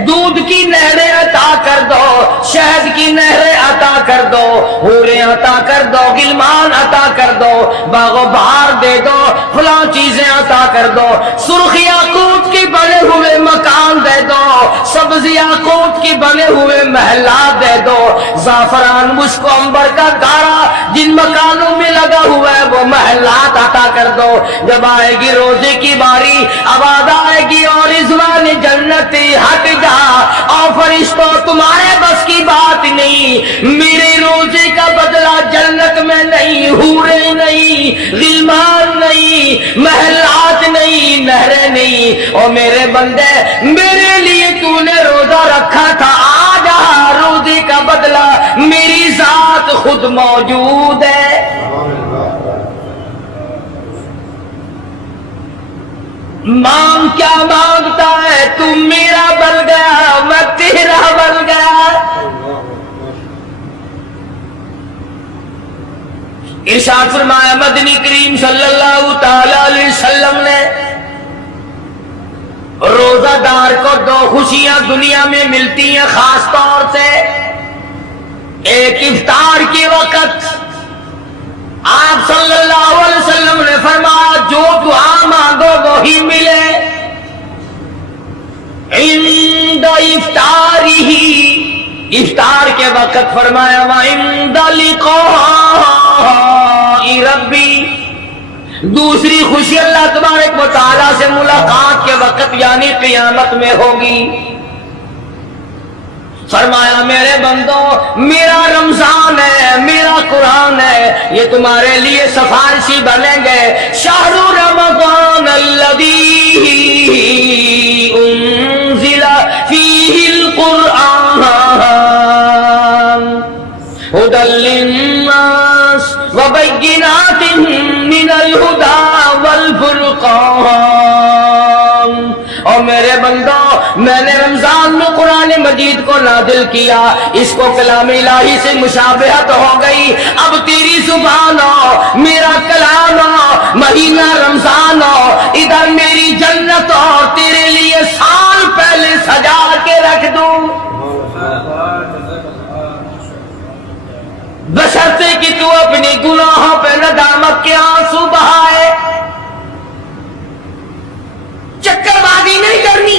دودھ کی نہریں عطا کر دو، شہد کی نہریں عطا کر دو، حوریں عطا کر دو، غلمان عطا کر دو، باغ و بہار دے دو، فلاں چیزیں عطا کر دو، سرخ یاقوت کے بنے ہوئے مکان دے دو، سبز یاقوت کے بنے ہوئے محلات دے دو، زعفران مشک و عنبر کا گارا جن مکانوں میں لگا ہوا ہے وہ محلات عطا کر دو۔ جب آئے گی روزے کی باری، آواز آئے گی اور رضوان جنتی ہٹ جا، اور فرشتوں تمہارے بس کی بات نہیں، میرے روزے کا بدلہ جنت میں نہیں، حوریں نہیں، غلمان نہیں، محلات نہیں، نہریں نہیں۔ اور میرے بندے میرے لیے تو نے روزہ رکھا تھا، آج روزے کا بدلہ میری ذات خود موجود ہے۔ مانگ کیا مانگتا ہے، تم میرا بن گیا میں تیرا بن گیا۔ ارشاد فرمایا مدنی کریم صلی اللہ تعالی علیہ وسلم نے روزہ دار کو دو خوشیاں دنیا میں ملتی ہیں خاص طور سے، ایک افطار کے وقت آپ صلی اللہ علیہ وسلم نے فرمایا جو دعا مانگو وہی ملے، عند افطارہ، افطار کے وقت فرمایا وعند لقاء ربی، دوسری خوشی اللہ تبارک و تعالیٰ سے ملاقات کے وقت یعنی قیامت میں ہوگی۔ فرمایا میرے بندو میرا رمضان ہے، میرا قرآن ہے، یہ تمہارے لیے سفارشی بنیں گے۔ شہر رمضان الذی انزل فیہ القرآن ھدی للناس وبینات من الہدی والفرقان۔ اور میرے بندو میں نے رمضان میں قرآن مجید کو نازل کیا، اس کو کلام الہی سے مشابہت ہو گئی، اب تیری زبان ہو، میرا کلام ہو، مہینہ رمضان ہو، ادھر میری جنت اور تیرے لیے سال پہلے سجا کے رکھ دوں، بشرطے کہ تو اپنی گناہوں پہ ندامت کے آنسو بہائے، چکر بازی نہیں کرنی۔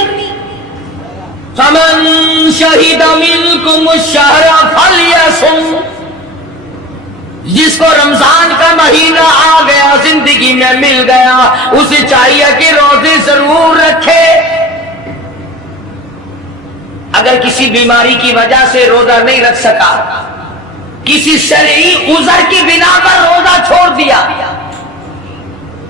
فمن شہد منکم الشہر فلیصم، جس کو رمضان کا مہینہ آ گیا، زندگی میں مل گیا، اسے چاہیے کہ روزے ضرور رکھے۔ اگر کسی بیماری کی وجہ سے روزہ نہیں رکھ سکا، کسی شرعی عذر کی بنا پر روزہ چھوڑ دیا،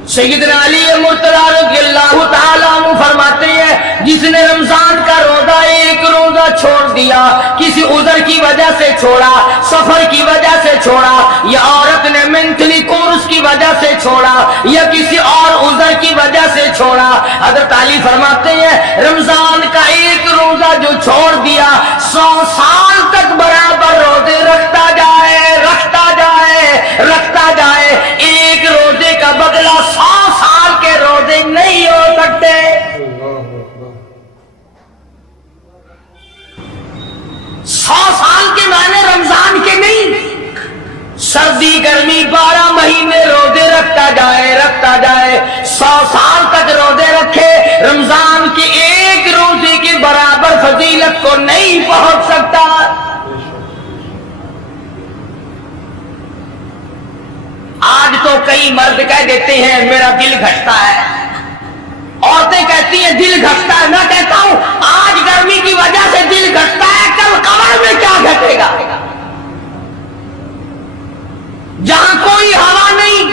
سیدنا علی مرتضی رضی اللہ تعالیٰ عنہ فرماتے ہیں جس نے رمضان کا روزہ ایک روزہ چھوڑ دیا، کسی عذر کی وجہ سے چھوڑا، سفر کی وجہ سے چھوڑا، یا عورت نے مینٹلی کورس کی وجہ سے چھوڑا، یا کسی اور عذر کی وجہ سے چھوڑا، حضرت علی فرماتے ہیں رمضان کا ایک روزہ جو چھوڑ دیا 100 سال تک برابر روزے رکھتا جائے، رکھتا جائے، رکھتا جائے، ایک روزے کا بدلہ 100 سال کے روزے نہیں ہو سکتے۔ 100 سال کے معنی رمضان کے نہیں، سردی گرمی 12 مہینے روزے رکھتا جائے، رکھتا جائے، 100 سال تک روزے رکھے، رمضان کے ایک روزے کے برابر فضیلت کو نہیں پہنچ سکتا۔ آج تو کئی مرد کہہ دیتے ہیں میرا دل گھٹتا ہے، عورتیں کہتی ہیں دل گھٹتا ہے، میں کہتا ہوں آج گرمی کی وجہ سے دل گھٹتا ہے، کل قبر میں کیا گھٹے گا؟ جہاں کوئی ہوا نہیں،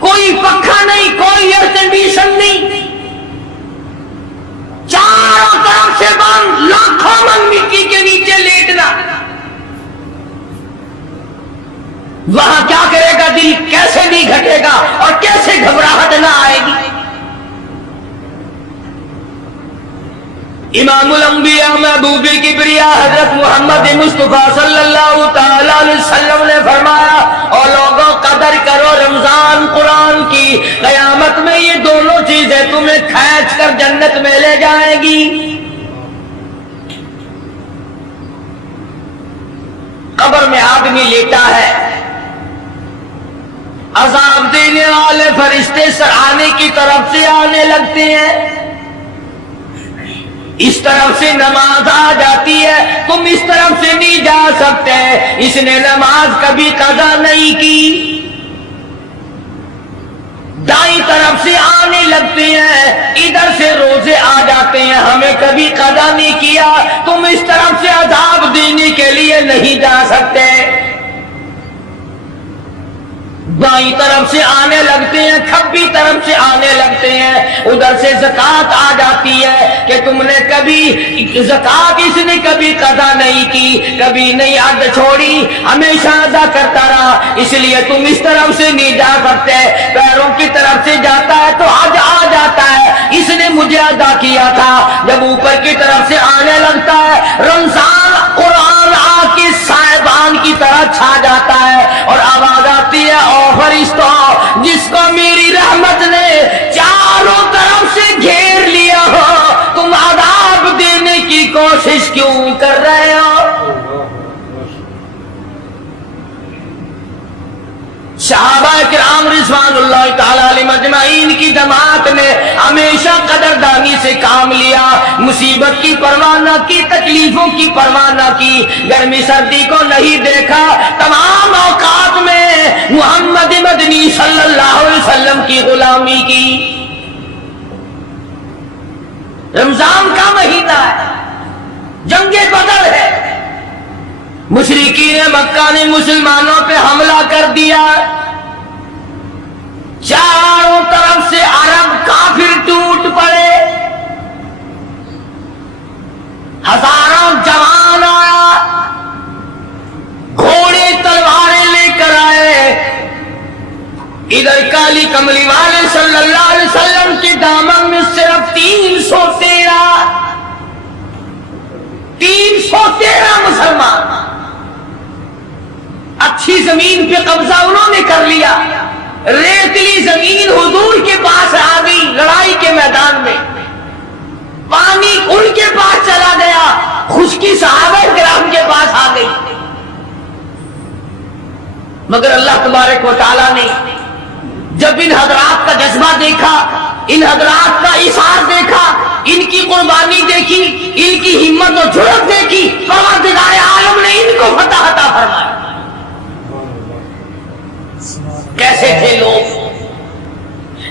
کوئی پنکھا نہیں، کوئی ایئر کنڈیشن نہیں، چاروں طرف سے بند، لاکھوں من مٹی کے نیچے لیٹنا، وہاں کیا کرے گا دل؟ کیسے نہیں گھٹے گا اور کیسے گھبراہٹ نہ آئے گی؟ امام الانبیاء محبوب کبریا حضرت محمد مصطفیٰ صلی اللہ تعالی علیہ وسلم نے فرمایا اور لوگوں قدر کرو رمضان قرآن کی، قیامت میں یہ دونوں چیزیں تمہیں کھینچ کر جنت میں لے جائیں گی۔ قبر میں آدمی لیٹا ہے، عذاب دینے والے فرشتے سرانے کی طرف سے آنے لگتے ہیں، اس طرف سے نماز آ جاتی ہے، تم اس طرف سے نہیں جا سکتے، اس نے نماز کبھی قضا نہیں کی۔ دائیں طرف سے آنے لگتے ہیں، ادھر سے روزے آ جاتے ہیں، ہمیں کبھی قضا نہیں کیا، تم اس طرف سے عذاب دینے کے لیے نہیں جا سکتے۔ بائیں طرف سے آنے لگتے ہیں، کھبی طرف سے آنے لگتے ہیں، ادھر سے زکوٰۃ آ جاتی ہے کہ تم نے کبھی زکوٰۃ اس نے کبھی قضا نہیں کی، کبھی نہیں حد چھوڑی، ہمیشہ ادا کرتا رہا، اس لیے تم اس طرف سے نہیں جا سکتے۔ پیروں کی طرف سے جاتا ہے تو حج آ جاتا ہے، اس نے مجھے ادا کیا تھا۔ جب اوپر کی طرف سے آنے لگتا ہے، رمضان قرآن آ کے صاحبان کی طرح چھا جاتا ہے اور آواز آتی ہے او فرشتوں جس کو میری رحمت نے چاروں طرف سے گھیر لیا ہو، تم عذاب دینے کی کوشش کیوں کر رہے ہو؟ صحابہ کرام رضوان اللہ تعالی علیہم اجمعین کی جماعت نے ہمیشہ قدردانی سے کام لیا، مصیبت کی پرواہ نہ کی، تکلیفوں کی پرواہ نہ کی، گرمی سردی کو نہیں دیکھا، تمام اوقات میں محمد مدنی صلی اللہ علیہ وسلم کی غلامی کی۔ رمضان کا مہینہ ہے، جنگ بدر ہے، مشرکین مکہ نے مسلمانوں پہ حملہ کر دیا، چاروں طرف سے عرب کافر ٹوٹ پڑے، ہزاروں جوان آیا، گھوڑے تلواریں لے کر آئے، ادھر کالی کملی والے صلی اللہ علیہ وسلم کے دامن میں صرف 313 مسلمان، اچھی زمین پہ قبضہ انہوں نے کر لیا، ریتلی زمین حضور کے پاس آ گئی، لڑائی کے میدان میں پانی ان کے پاس چلا گیا، خشکی صحابہ کرام کے پاس آ گئی، مگر اللہ تبارک و تعالیٰ نے جب ان حضرات کا جذبہ دیکھا، ان حضرات کا اثار دیکھا، ان کی قربانی دیکھی، ان کی ہمت و جرأت دیکھی، پروردگار عالم نے ان کو فتح عطا فرمایا۔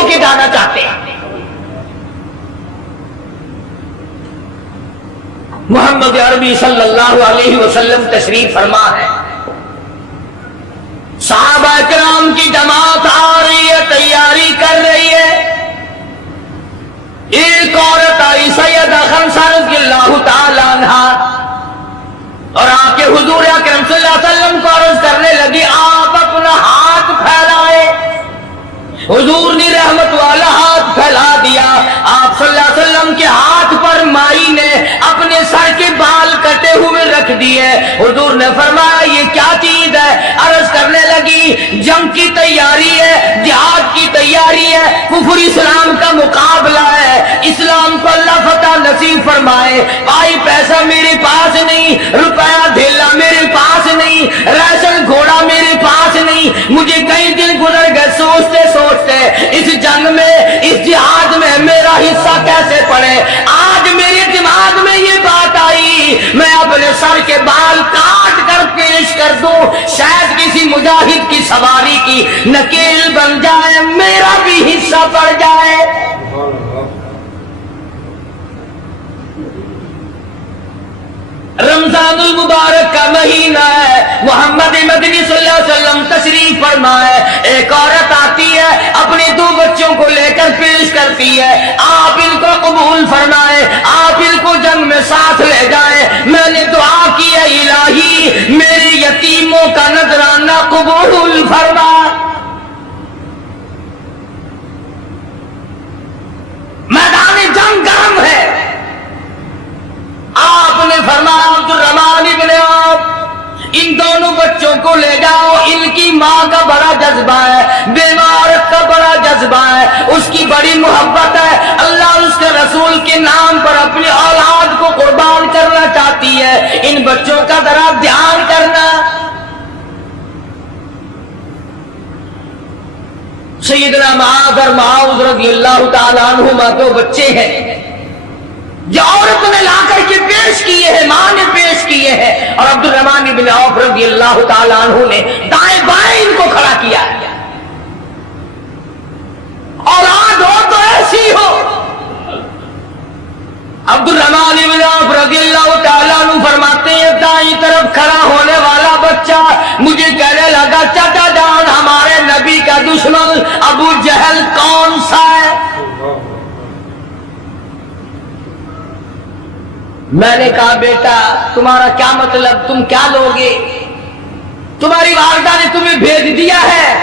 ہو کے جانا چاہتے ہیں. محمد عربی صلی اللہ علیہ وسلم تشریف فرما ہے. صحابہ کرام کی جماعت آ رہی ہے, تیاری کر رہی ہے. ایک عورت آئی سیدہ خمسہ رضی اللہ تعالی عنہا, اور آ کے حضور اکرم صلی اللہ علیہ وسلم کو عرض کرنے لگی آپ اپنا ہاتھ پھیلائے. حضور نے رحمت والا ہاتھ پھیلا دیا. آپ صلی اللہ علیہ وسلم کے ہاتھ پر مائی نے اپنے سر کے بال کٹے ہوئے رکھ دیے. حضور نے فرمایا یہ کیا چیز ہے؟ عرض کرنے لگی جنگ کی تیاری ہے, جہاد کی تیاری ہے, کفر اسلام کا مقابلہ ہے, اسلام کو اللہ فتح نصیب فرمائے. بھائی پیسہ میرے پاس نہیں, روپیہ دھیلا میرے پاس نہیں, ریشن گھوڑا میرے پاس نہیں. مجھے کئی دن گزر گئے سوچتے سوچتے اس جنگ میں, اس جہاد میں میرا حصہ کیسے پڑے. آج میرے دماغ میں یہ بات آئی, میں اپنے سر کے بال کاٹ کر پیش کر دوں, شاید کسی مجاہد کی سواری کی نکیل بن جائے, میرا بھی حصہ پڑ جائے. رمضان المبارک کا مہینہ ہے, محمد مدنی صلی اللہ علیہ وسلم تشریف فرمائے. ایک عورت آتی ہے, اپنے 2 بچوں کو لے کر پیش کرتی ہے, آپ ان کو قبول فرمائے, آپ ان کو جنگ میں ساتھ لے جائیں. میں نے دعا کی ہے الہی میرے یتیموں کا نذرانہ قبول فرما. میدان جنگ گرم ہے. آپ نے فرمایا عبد الرحمن ابن عوف, ان دونوں بچوں کو لے جاؤ, ان کی ماں کا بڑا جذبہ ہے, بیمار کا بڑا جذبہ ہے, اس کی بڑی محبت ہے, اللہ اس کے رسول کے نام پر اپنی اولاد کو قربان کرنا چاہتی ہے. ان بچوں کا ذرا دھیان کرنا. سیدنا معاذ اور معاذ رضی اللہ تعالیٰ عنہما 2 بچے ہیں جو عورت نے لا کر کے پیش کیے ہیں, ماں نے پیش کیے ہیں, اور عبد الرحمن بن عوف رضی اللہ تعالیٰ عنہ نے دائیں بائیں ان کو کھڑا کیا. اولاد ہو تو ایسی ہو. عبد الرحمن بن عوف رضی اللہ تعالیٰ عنہ فرماتے ہیں دائیں طرف کھڑا ہونے والا بچہ مجھے کہنے لگا چچا جان ہمارے نبی کا دشمن ابو جہل کون سا ہے؟ میں نے کہا بیٹا تمہارا کیا مطلب, تم کیا لوگے؟ تمہاری والدہ نے تمہیں بھیج دیا ہے,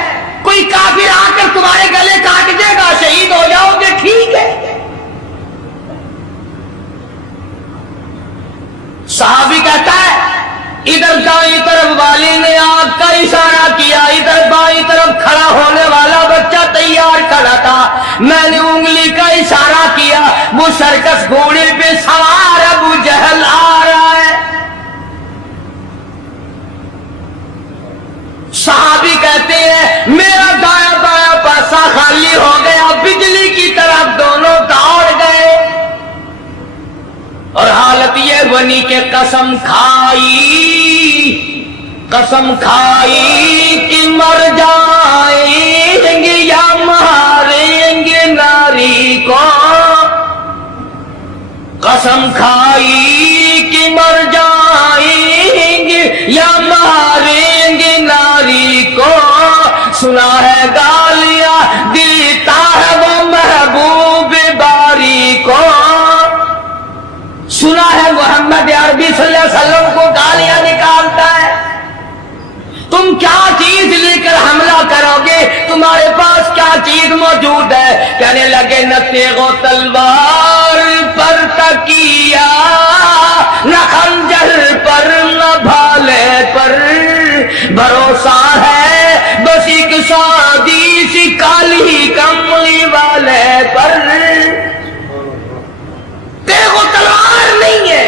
کوئی کافر آ کر تمہارے گلے کاٹ دے گا, شہید ہو جاؤ گے, ٹھیک ہے. صحابی کہتا ہے ادھر دائیں طرف والی نے آنکھ کا اشارہ کیا, ادھر بائیں طرف کھڑا ہونے والا بچہ تیار کھڑا تھا, میں نے انگلی کا اشارہ کیا, وہ سرکس گھوڑے پہ سوار ابو جہل آ رہا ہے. صحابی کہتے ہیں میرا دایاں بایاں پاسا خالی ہو گیا, بجلی کی طرف دونوں دوڑ گئے, اور حالت یہ بنی کہ قسم کھائی کہ مر جائیں گے یا ماریں گے ناری کو, قسم کھائی کہ مر جائیں گے یا ماریں گے ناری کو. سنا ہے گالیاں دیتا ہے وہ محبوب باری کو, سنا ہے محمد عربی صلی اللہ علیہ وسلم کو گالیاں نکالتا ہے. تم کیا چیز لے کر حملہ کرو گے, تمہارے پاس کیا چیز موجود ہے؟ کہنے لگے نہ تیغ و تلوار پر تکیا, نہ خنجر پر نہ بھالے پر, بھروسہ ہے بس ایک سادی سی کالی کملی والے پر. تیغ و تلوار نہیں ہے,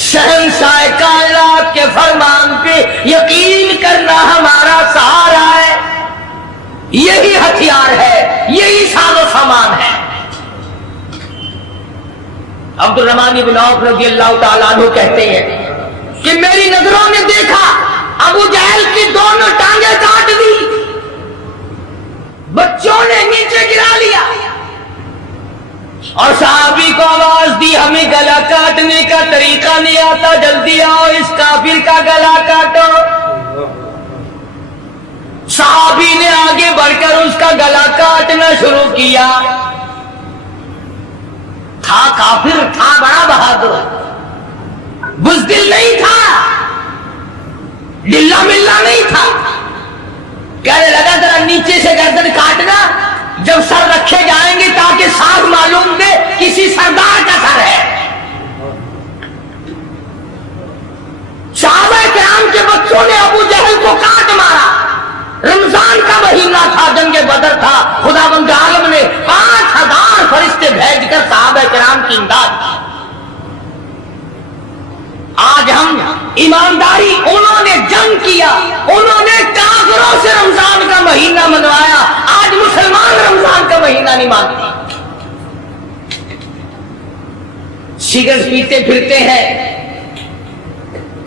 شہنشاہ کائنات کے فرمان پہ یقین کرنا ہمارا سہارا ہے, یہی ہتھیار ہے, یہی ساز و سامان ہے. عبد الرحمن بن عوف رضی اللہ تعالیٰ عنہ کہتے ہیں کہ میری نظروں نے دیکھا ابو جہل کی دونوں ٹانگیں کاٹ دی, بچوں نے نیچے نے گرا لیا اور صحابی کو آواز دی ہمیں گلا کاٹنے کا طریقہ نہیں آتا، جلدی آؤ اس کافر کا گلا کاٹو۔ صحابی نے آگے بڑھ کر اس کا گلا کاٹنا شروع کیا۔ تھا کافر، تھا بڑا بہادر، بزدل نہیں تھا، ڈلا ملا نہیں تھا۔ کہنے لگا ذرا نیچے سے گردن کاٹنا، جب سر رکھے جائیں گے تاکہ صاف معلوم دے کسی سردار کا سر ہے۔ صحابہ کرام کے بچوں نے ابو جہل کو کاٹ مارا۔ رمضان کا مہینہ تھا، جنگ بدر تھا، خداوند عالم نے 5000 فرشتے بھیج کر صحابہ کرام کی امداد کی۔ آج ہم ایمانداری، انہوں نے جنگ کیا، انہوں نے کافروں سے رمضان کا مہینہ منوایا، آج مسلمان رمضان کا مہینہ نہیں مانتے، سگریٹ پیتے پھرتے ہیں،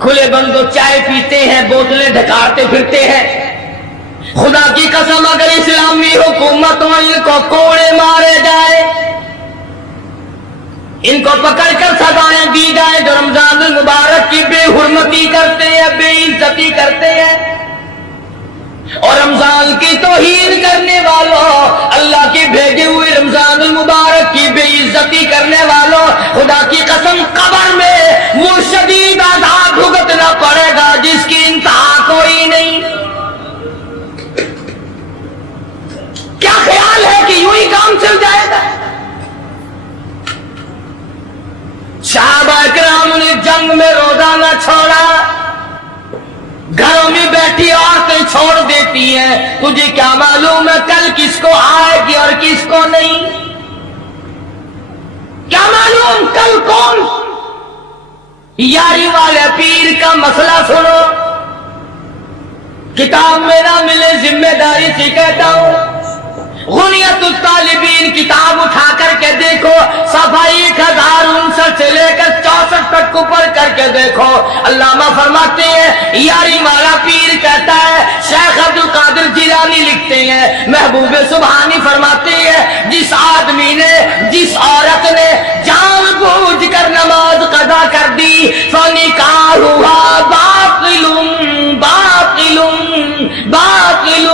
کھلے بندوں چائے پیتے ہیں، بوتلیں ڈھکارتے پھرتے ہیں۔ خدا کی قسم اگر اسلامی حکومت ہو ان کو کوڑے مارے جائے، ان کو پکڑ کر سزائیں دی جائے جو رمضان المبارک کی بے حرمتی کرتے ہیں، بے عزتی کرتے ہیں، اور رمضان کی توہین کرنے والوں، اللہ کے بھیجے ہوئے رمضان المبارک کی بے عزتی کرنے والوں، خدا کی قسم قبر میں وہ شدید عذاب بھگتنا پڑے گا جس کی انتہا کوئی نہیں۔ کیا خیال ہے کہ یوں ہی کام چل جائے گا؟ صحابہ کرام نے جنگ میں روزہ نہ چھوڑا، گھروں میں بیٹھی عورتیں چھوڑ دیتی ہیں، تجھے کیا معلوم ہے کل کس کو آئے گی اور کس کو نہیں؟ کیا معلوم کل کون؟ یاری والے پیر کا مسئلہ سنو، کتاب میں نہ ملے ذمہ داری سے کہتا ہوں، غنیت الطالبین کتاب اٹھا کر کے دیکھو، صفحہ 1059 سے لے کر 64 تک اوپر کر کے دیکھو، علامہ فرماتے ہیں یاری والا پیر کہتا ہے، شیخ عبد القادر جیلانی لکھتے ہیں، محبوب سبحانی فرماتے ہیں جس آدمی نے، جس عورت نے جان بوجھ کر نماز قضا کر دی فنکاحها باطل باطل باطل،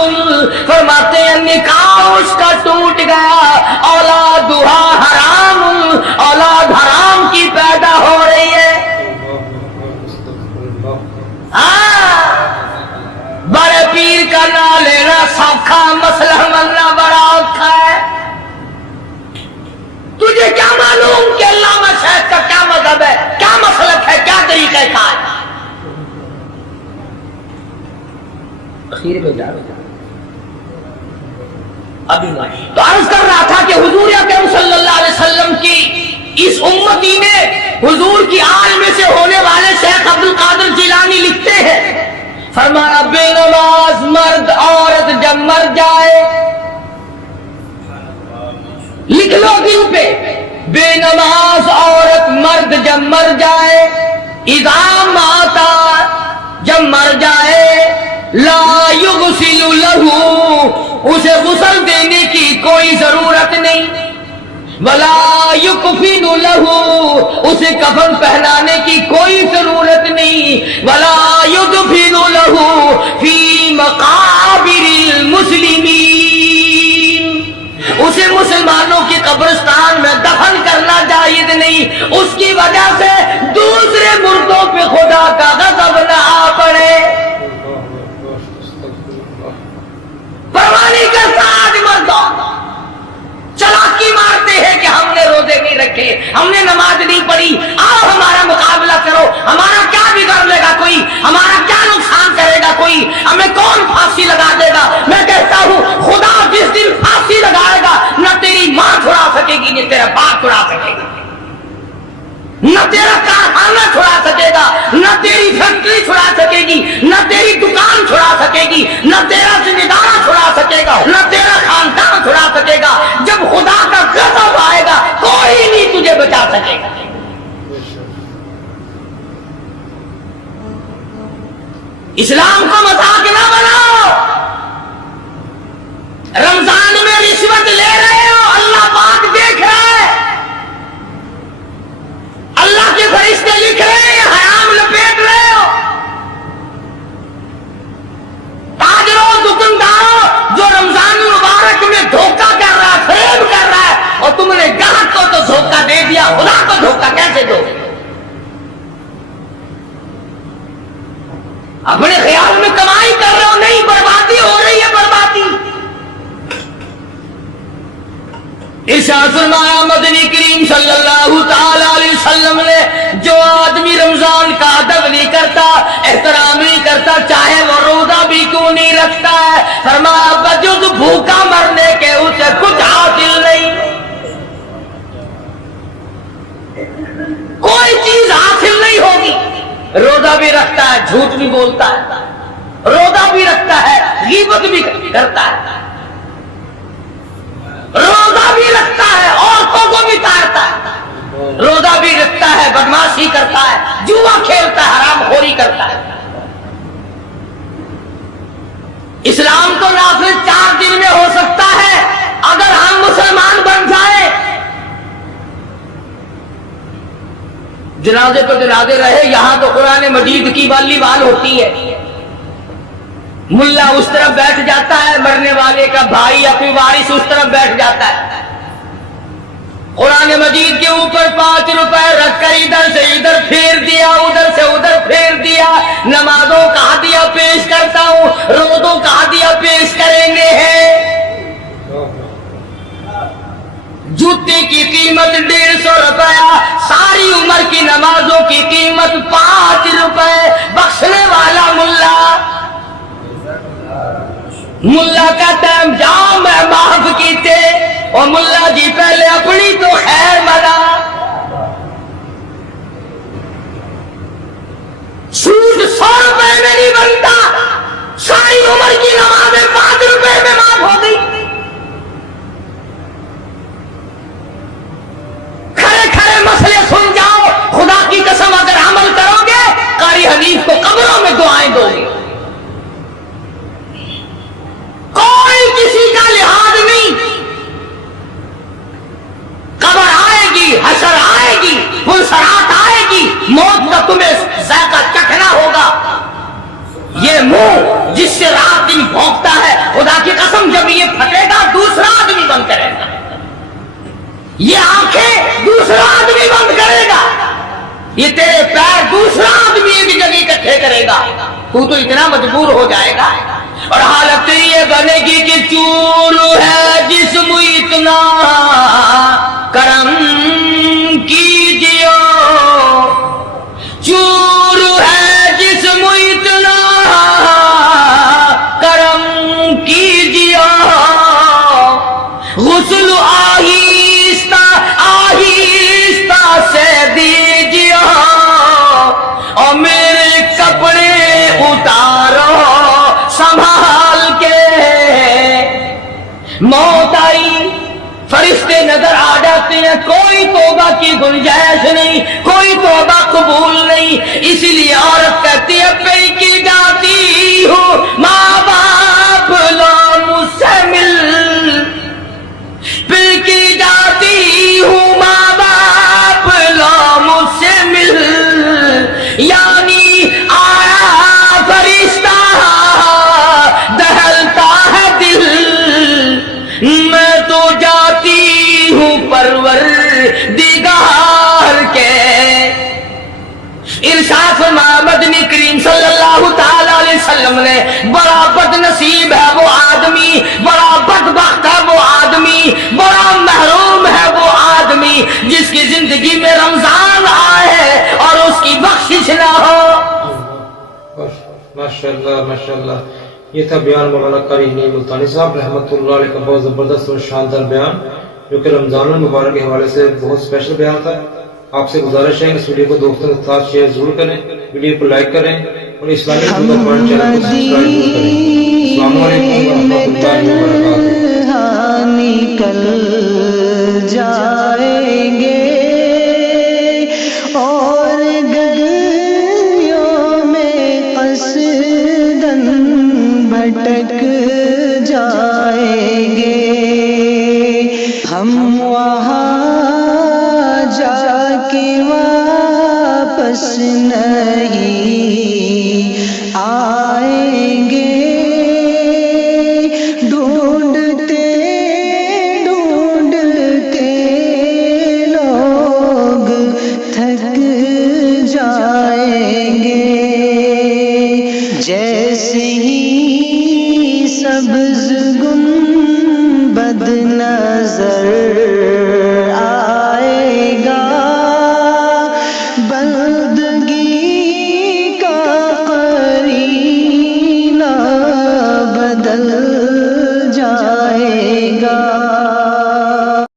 فرماتے ہیں نکاح اس کا ٹوٹ گیا، اولادھا حرام، اولاد حرام کی پیدا ہو رہی ہے۔ بڑے پیر کا نام لینا سوکھا، مسئلہ ملنا بڑا اوکھا ہے۔ تجھے کیا معلوم کہ علامہ شیخ کا کیا مذہب ہے، کیا مسلک ہے، کیا طریقہ کار ہے؟ اخیر میں جا رہا ابھی تو عرض کر رہا تھا کہ حضور اکرم صلی اللہ علیہ وسلم کی اس امتی میں حضور کی آل میں سے ہونے والے شیخ عبد القادر جیلانی لکھتے ہیں، فرمایا بے نماز مرد عورت جب مر جائے، لکھ لو دل پہ، بے نماز عورت مرد جب مر جائے، اذا ماتا جب مر جائے، لا یغسل لہو اسے غسل دینے کی کوئی ضرورت نہیں، ولا یکفن لہو اسے کفن پہنانے کی کوئی ضرورت نہیں، ولا یدفن لہو فی مقابر المسلمین اسے مسلمانوں کی قبرستان میں دفن کرنا جائز نہیں، اس کی وجہ سے دوسرے مردوں پہ خدا کا غضب نہ آ پڑے۔ پروانی کا ساتھ مردوں چلاکی مارتے ہیں کہ ہم نے روزے نہیں رکھے، ہم نے نماز نہیں پڑھی، آؤ ہمارا مقابلہ کرو، ہمارا کیا بگاڑ لے گا کوئی، ہمارا کیا نقصان کرے گا کوئی، ہمیں کون پھانسی لگا دے گا؟ میں کہتا ہوں خدا جس دن پھانسی لگائے گا نہ تیری ماں چھڑا سکے گی نہ تیرا باپ چھڑا سکے گا، نہ تیرا کارخانہ چھڑا سکے گا، نہ تیری فیکٹری چھڑا سکے گی، نہ تیری دکان چھڑا سکے گی، نہ تیرا ذمہ دار چھڑا سکے گا، نہ تیرا خاندان چھڑا سکے گا۔ جب خدا کا غضب آئے گا کوئی نہیں تجھے بچا سکے گا۔ اسلام کو مذاق نہ بناؤ، رمضان میں رشوت لے رہے ہو، اللہ پاک دیکھ رہا ہے، اللہ کے فرشتے لکھ رہے ہیں، حرام لپیٹ رہے ہو۔ تاجروں، دکانداروں، جو رمضان المبارک میں دھوکہ کر رہا ہے، فریب کر رہا ہے، اور تم نے گاہک کو تو دھوکہ دے دیا، خدا کو دھوکہ کیسے دو؟ اپنے خیال میں کمائی کر رہے ہو، نہیں، بربادی ہو رہی ہے، بربادی۔ ارشاد فرمایا مدنی کریم صلی اللہ تعالی علیہ وسلم نے، جو آدمی رمضان کا ادب نہیں کرتا، احترام نہیں کرتا، چاہے وہ روزہ بھی کیوں نہیں رکھتا ہے، فرمایا بجز بھوکا مرنے کے اسے کچھ حاصل نہیں، کوئی چیز حاصل نہیں ہوگی۔ روزہ بھی رکھتا ہے، جھوٹ بھی بولتا ہے، روزہ بھی رکھتا ہے، غیبت بھی کرتا ہے، روزہ بھی رکھتا ہے، عورتوں کو بھی تارتا ہے، روزہ بھی رکھتا ہے، بدماشی کرتا ہے، جوا کھیلتا ہے، حرام خوری کرتا ہے۔ اسلام تو نافذ 4 دن میں ہو سکتا ہے اگر ہم مسلمان بن جائیں۔ جنازے تو جنازے رہے، یہاں تو قرآن مجید کی والی وال ہوتی ہے، ملا اس طرف بیٹھ جاتا ہے، مرنے والے کا بھائی یا کوئی وارث اس طرف بیٹھ جاتا ہے، قرآن مجید کے اوپر 5 روپے رکھ کر ادھر سے ادھر پھیر دیا، ادھر سے ادھر پھیر دیا، نمازوں کا ہدیہ پیش کرتا ہوں، روزوں کا ہدیہ پیش کریں گے ہیں۔ جوتے کی قیمت 150 روپیہ، ساری عمر کی نمازوں کی قیمت 5 روپے، بخشنے والا ملا کا ٹائم جاؤ میں معاف کیتے، اور ملا جی پہلے اپنی تو خیر منا، سود 100 روپے میں نہیں بنتا، ساری عمر کی نمازیں 5 روپے میں معاف ہو گئی۔ مسئلے سن جاؤ، خدا کی قسم اگر عمل کرو گے قاری حنیف کو قبروں میں دعائیں دو گے، کوئی کسی کا لحاظ نہیں، قبر آئے گی، حشر آئے گی، پلسرات آئے گی، موت کا تمہیں ذائقہ چکھنا ہوگا۔ یہ منہ جس سے رات دن بھونکتا ہے، خدا کی قسم جب یہ پھٹے گا دوسرا آدمی بند کرے گا، یہ آنکھیں دوسرا آدمی بند کرے گا، یہ تیرے پیر دوسرا آدمی ایک جگہ اکٹھے کرے گا، تو اتنا مجبور ہو جائے گا، اور حالت یہ بنے گی کہ چور ہے جسم اتنا کرم کیجیے، چور ہے جسم اتنا کرم کیجیے، غسل آہستہ آہستہ سے دیجیے، اور میرے کپڑے اتارو سنبھال کے، موت آئی، فرشتے نظر آ جاتے ہیں، کوئی توبہ کی گنجائش نہیں، کوئی توبہ قبول نہیں، اسی لیے عورت کہتی ہے پئی کی جاتی ہوں ماں باپ لو مجھ سے مل، پئی کی جاتی ہوں ماں باپ لو مجھ سے مل، یعنی آیا فرشتہ دہلتا ہے دل، میں تو جاتی ہوں پروردگار کے۔ ارشاد فرمایا مدنی کریم صلی اللہ تعالی علیہ وسلم نے، بڑا بد نصیب ہے وہ آدمی، بڑا بدبخت ہے وہ آدمی، بڑا محروم ہے وہ آدمی جس کی زندگی میں رمضان آئے اور اس کی بخشش نہ ہو۔ ماشاءاللہ ماشاءاللہ، یہ تھا بیان مولانا قاری حنیف ملتانی صاحب رحمۃ اللہ علیہ کا، بہت زبردست اور شاندار بیان جو کہ رمضان المبارک کے حوالے سے بہت اسپیشل بیان تھا۔ آپ سے گزارش ہے کہ اس ویڈیو کو دوستوں کے ساتھ شیئر ضرور کریں، ویڈیو کو لائک کریں، اور اسلامی چینل کو سبسکرائب ضرور کریں۔ السلام علیکم ورحمۃ اللہ وبرکاتہ۔ نکل جائیں گے اور گلیوں میں قصداً بھٹک جائیں گے۔ ہم وہاں جا کے واپس نہ